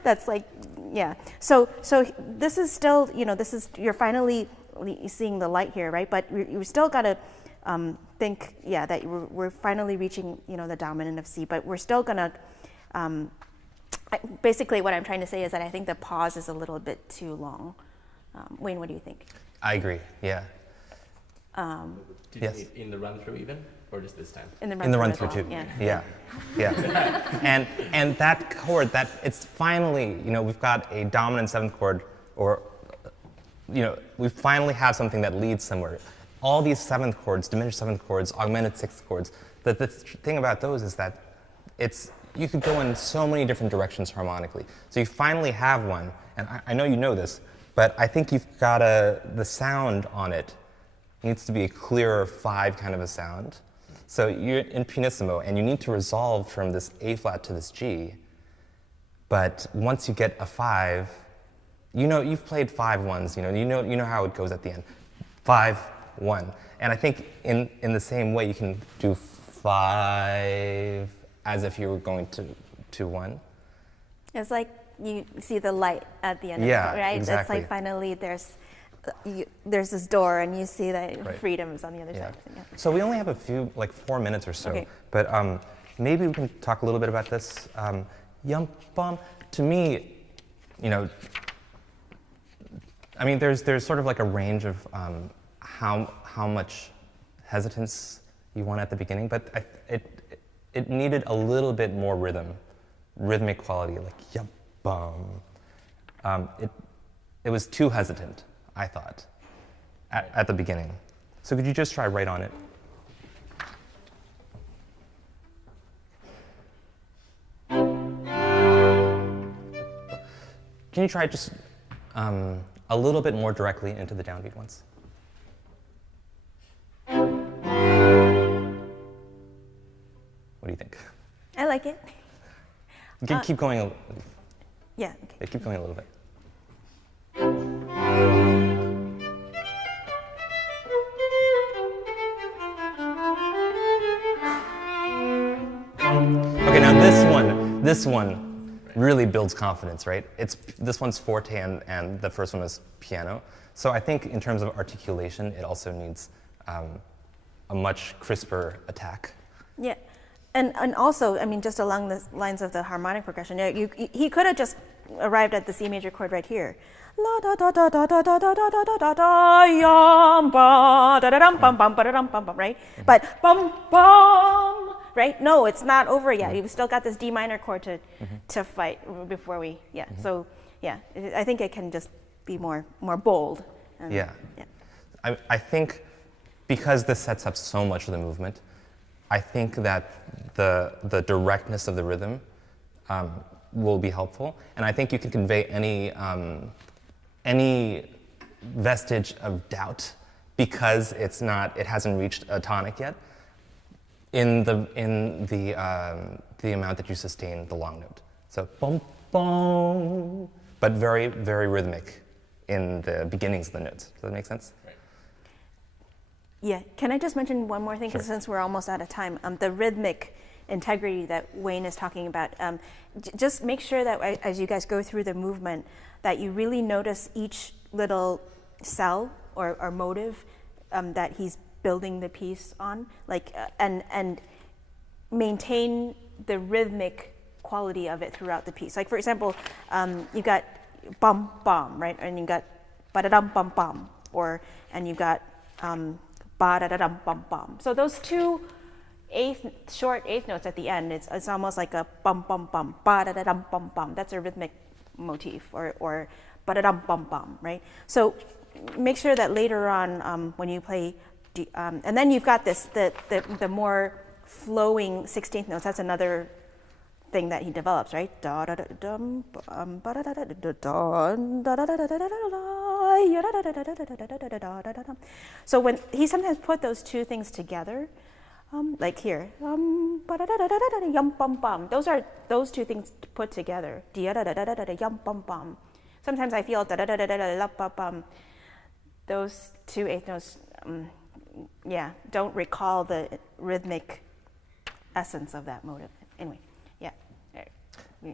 That's like, yeah. So this is still, you're finally seeing the light here, right? But you still got to think, that we're finally reaching, the dominant of C. But we're still gonna. Basically, what I'm trying to say is that I think the pause is a little bit too long. Wayne, what do you think? I agree. Yeah. Did you mean in the run through even, or just this time? In the run as through well, too. Yeah. Yeah. and that chord, it's finally, we've got a dominant seventh chord, or we finally have something that leads somewhere. All these seventh chords, diminished seventh chords, augmented sixth chords. The thing about those is that you could go in so many different directions harmonically. So you finally have one, and I know you know this, but I think you've got the sound on it needs to be a clearer 5 kind of a sound. So you're in pianissimo, and you need to resolve from this A flat to this G. But once you get a 5, you've played 5 ones. You know how it goes at the end. 5, 1, and I think in the same way you can do 5 as if you were going to 1. It's like you see the light at the end Yeah, of it, right? exactly. It's like finally there's this door and you see that Right. freedom is on the other Yeah. side. Yeah. So we only have a few, like 4 minutes or so, Okay. but maybe we can talk a little bit about this. Yum bum. To me, there's sort of like a range of how much hesitance you want at the beginning, but it needed a little bit more rhythmic quality, like yum bum. It was too hesitant, I thought, at the beginning. So could you just try right on it? Can you try just a little bit more directly into the downbeat once? What do you think? I like it. Keep going. Yeah. Okay. Yeah, keep going a little bit. Okay, now this one really builds confidence, right? This one's forte and the first one was piano. So I think in terms of articulation, it also needs a much crisper attack. Yeah. And also, just along the lines of the harmonic progression, he could have just arrived at the C major chord right here. La da da da da da da da da da da da yum ba da da dum bum bum ba da dum bum bum, right? But bum bum, right? No, it's not over yet. You've still got this D minor chord to fight before we. Yeah. So I think it can just be more bold. Yeah. I think because this sets up so much of the movement, I think that the directness of the rhythm will be helpful, and I think you can convey any vestige of doubt because it hasn't reached a tonic yet in the amount that you sustain the long note. So boom boom, but very very rhythmic in the beginnings of the notes. Does that make sense? Yeah. Can I just mention one more thing? Sure. Since we're almost out of time, the rhythmic integrity that Wayne is talking about, just make sure that as you guys go through the movement, that you really notice each little cell or motive that he's building the piece on, and maintain the rhythmic quality of it throughout the piece. Like for example, you got bum bum, right, and you got ba da dum bum bum, and you got ba da da dum bum bum. So those two short eighth notes at the end, it's almost like a bum bum bum, ba da da dum bum bum. That's a rhythmic motif, or ba da dum bum bum, right? So make sure that later on when you play, and then you've got the more flowing 16th notes. That's another thing that he develops, right? Da da da dum ba da da da da da da da da da da. So when he sometimes put those two things together, like here, yum bum bum. Those two things put together. Yum bum bum. Sometimes I feel those two eighth notes yeah, don't recall the rhythmic essence of that motive. Anyway, yeah.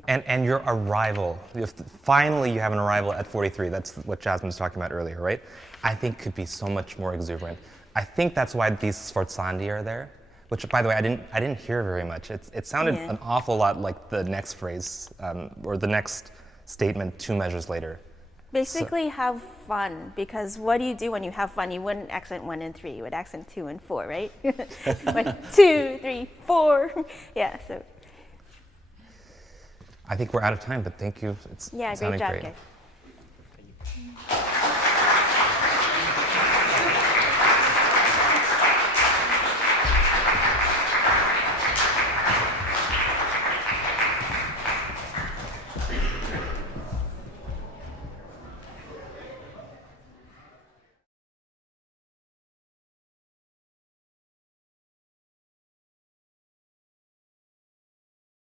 And your arrival, finally you have an arrival at 43, that's what Jasmine was talking about earlier, right? I think could be so much more exuberant. I think that's why these sforzandi are there, which, by the way, I didn't hear very much. It sounded an awful lot like the next phrase, or the next statement 2 measures later. Basically, have fun, because what do you do when you have fun? You wouldn't accent 1 and 3, you would accent 2 and 4, right? 1, 2, 3, 4. Yeah, so. I think we're out of time, but thank you. It's Yeah, great sounding job, great. guys.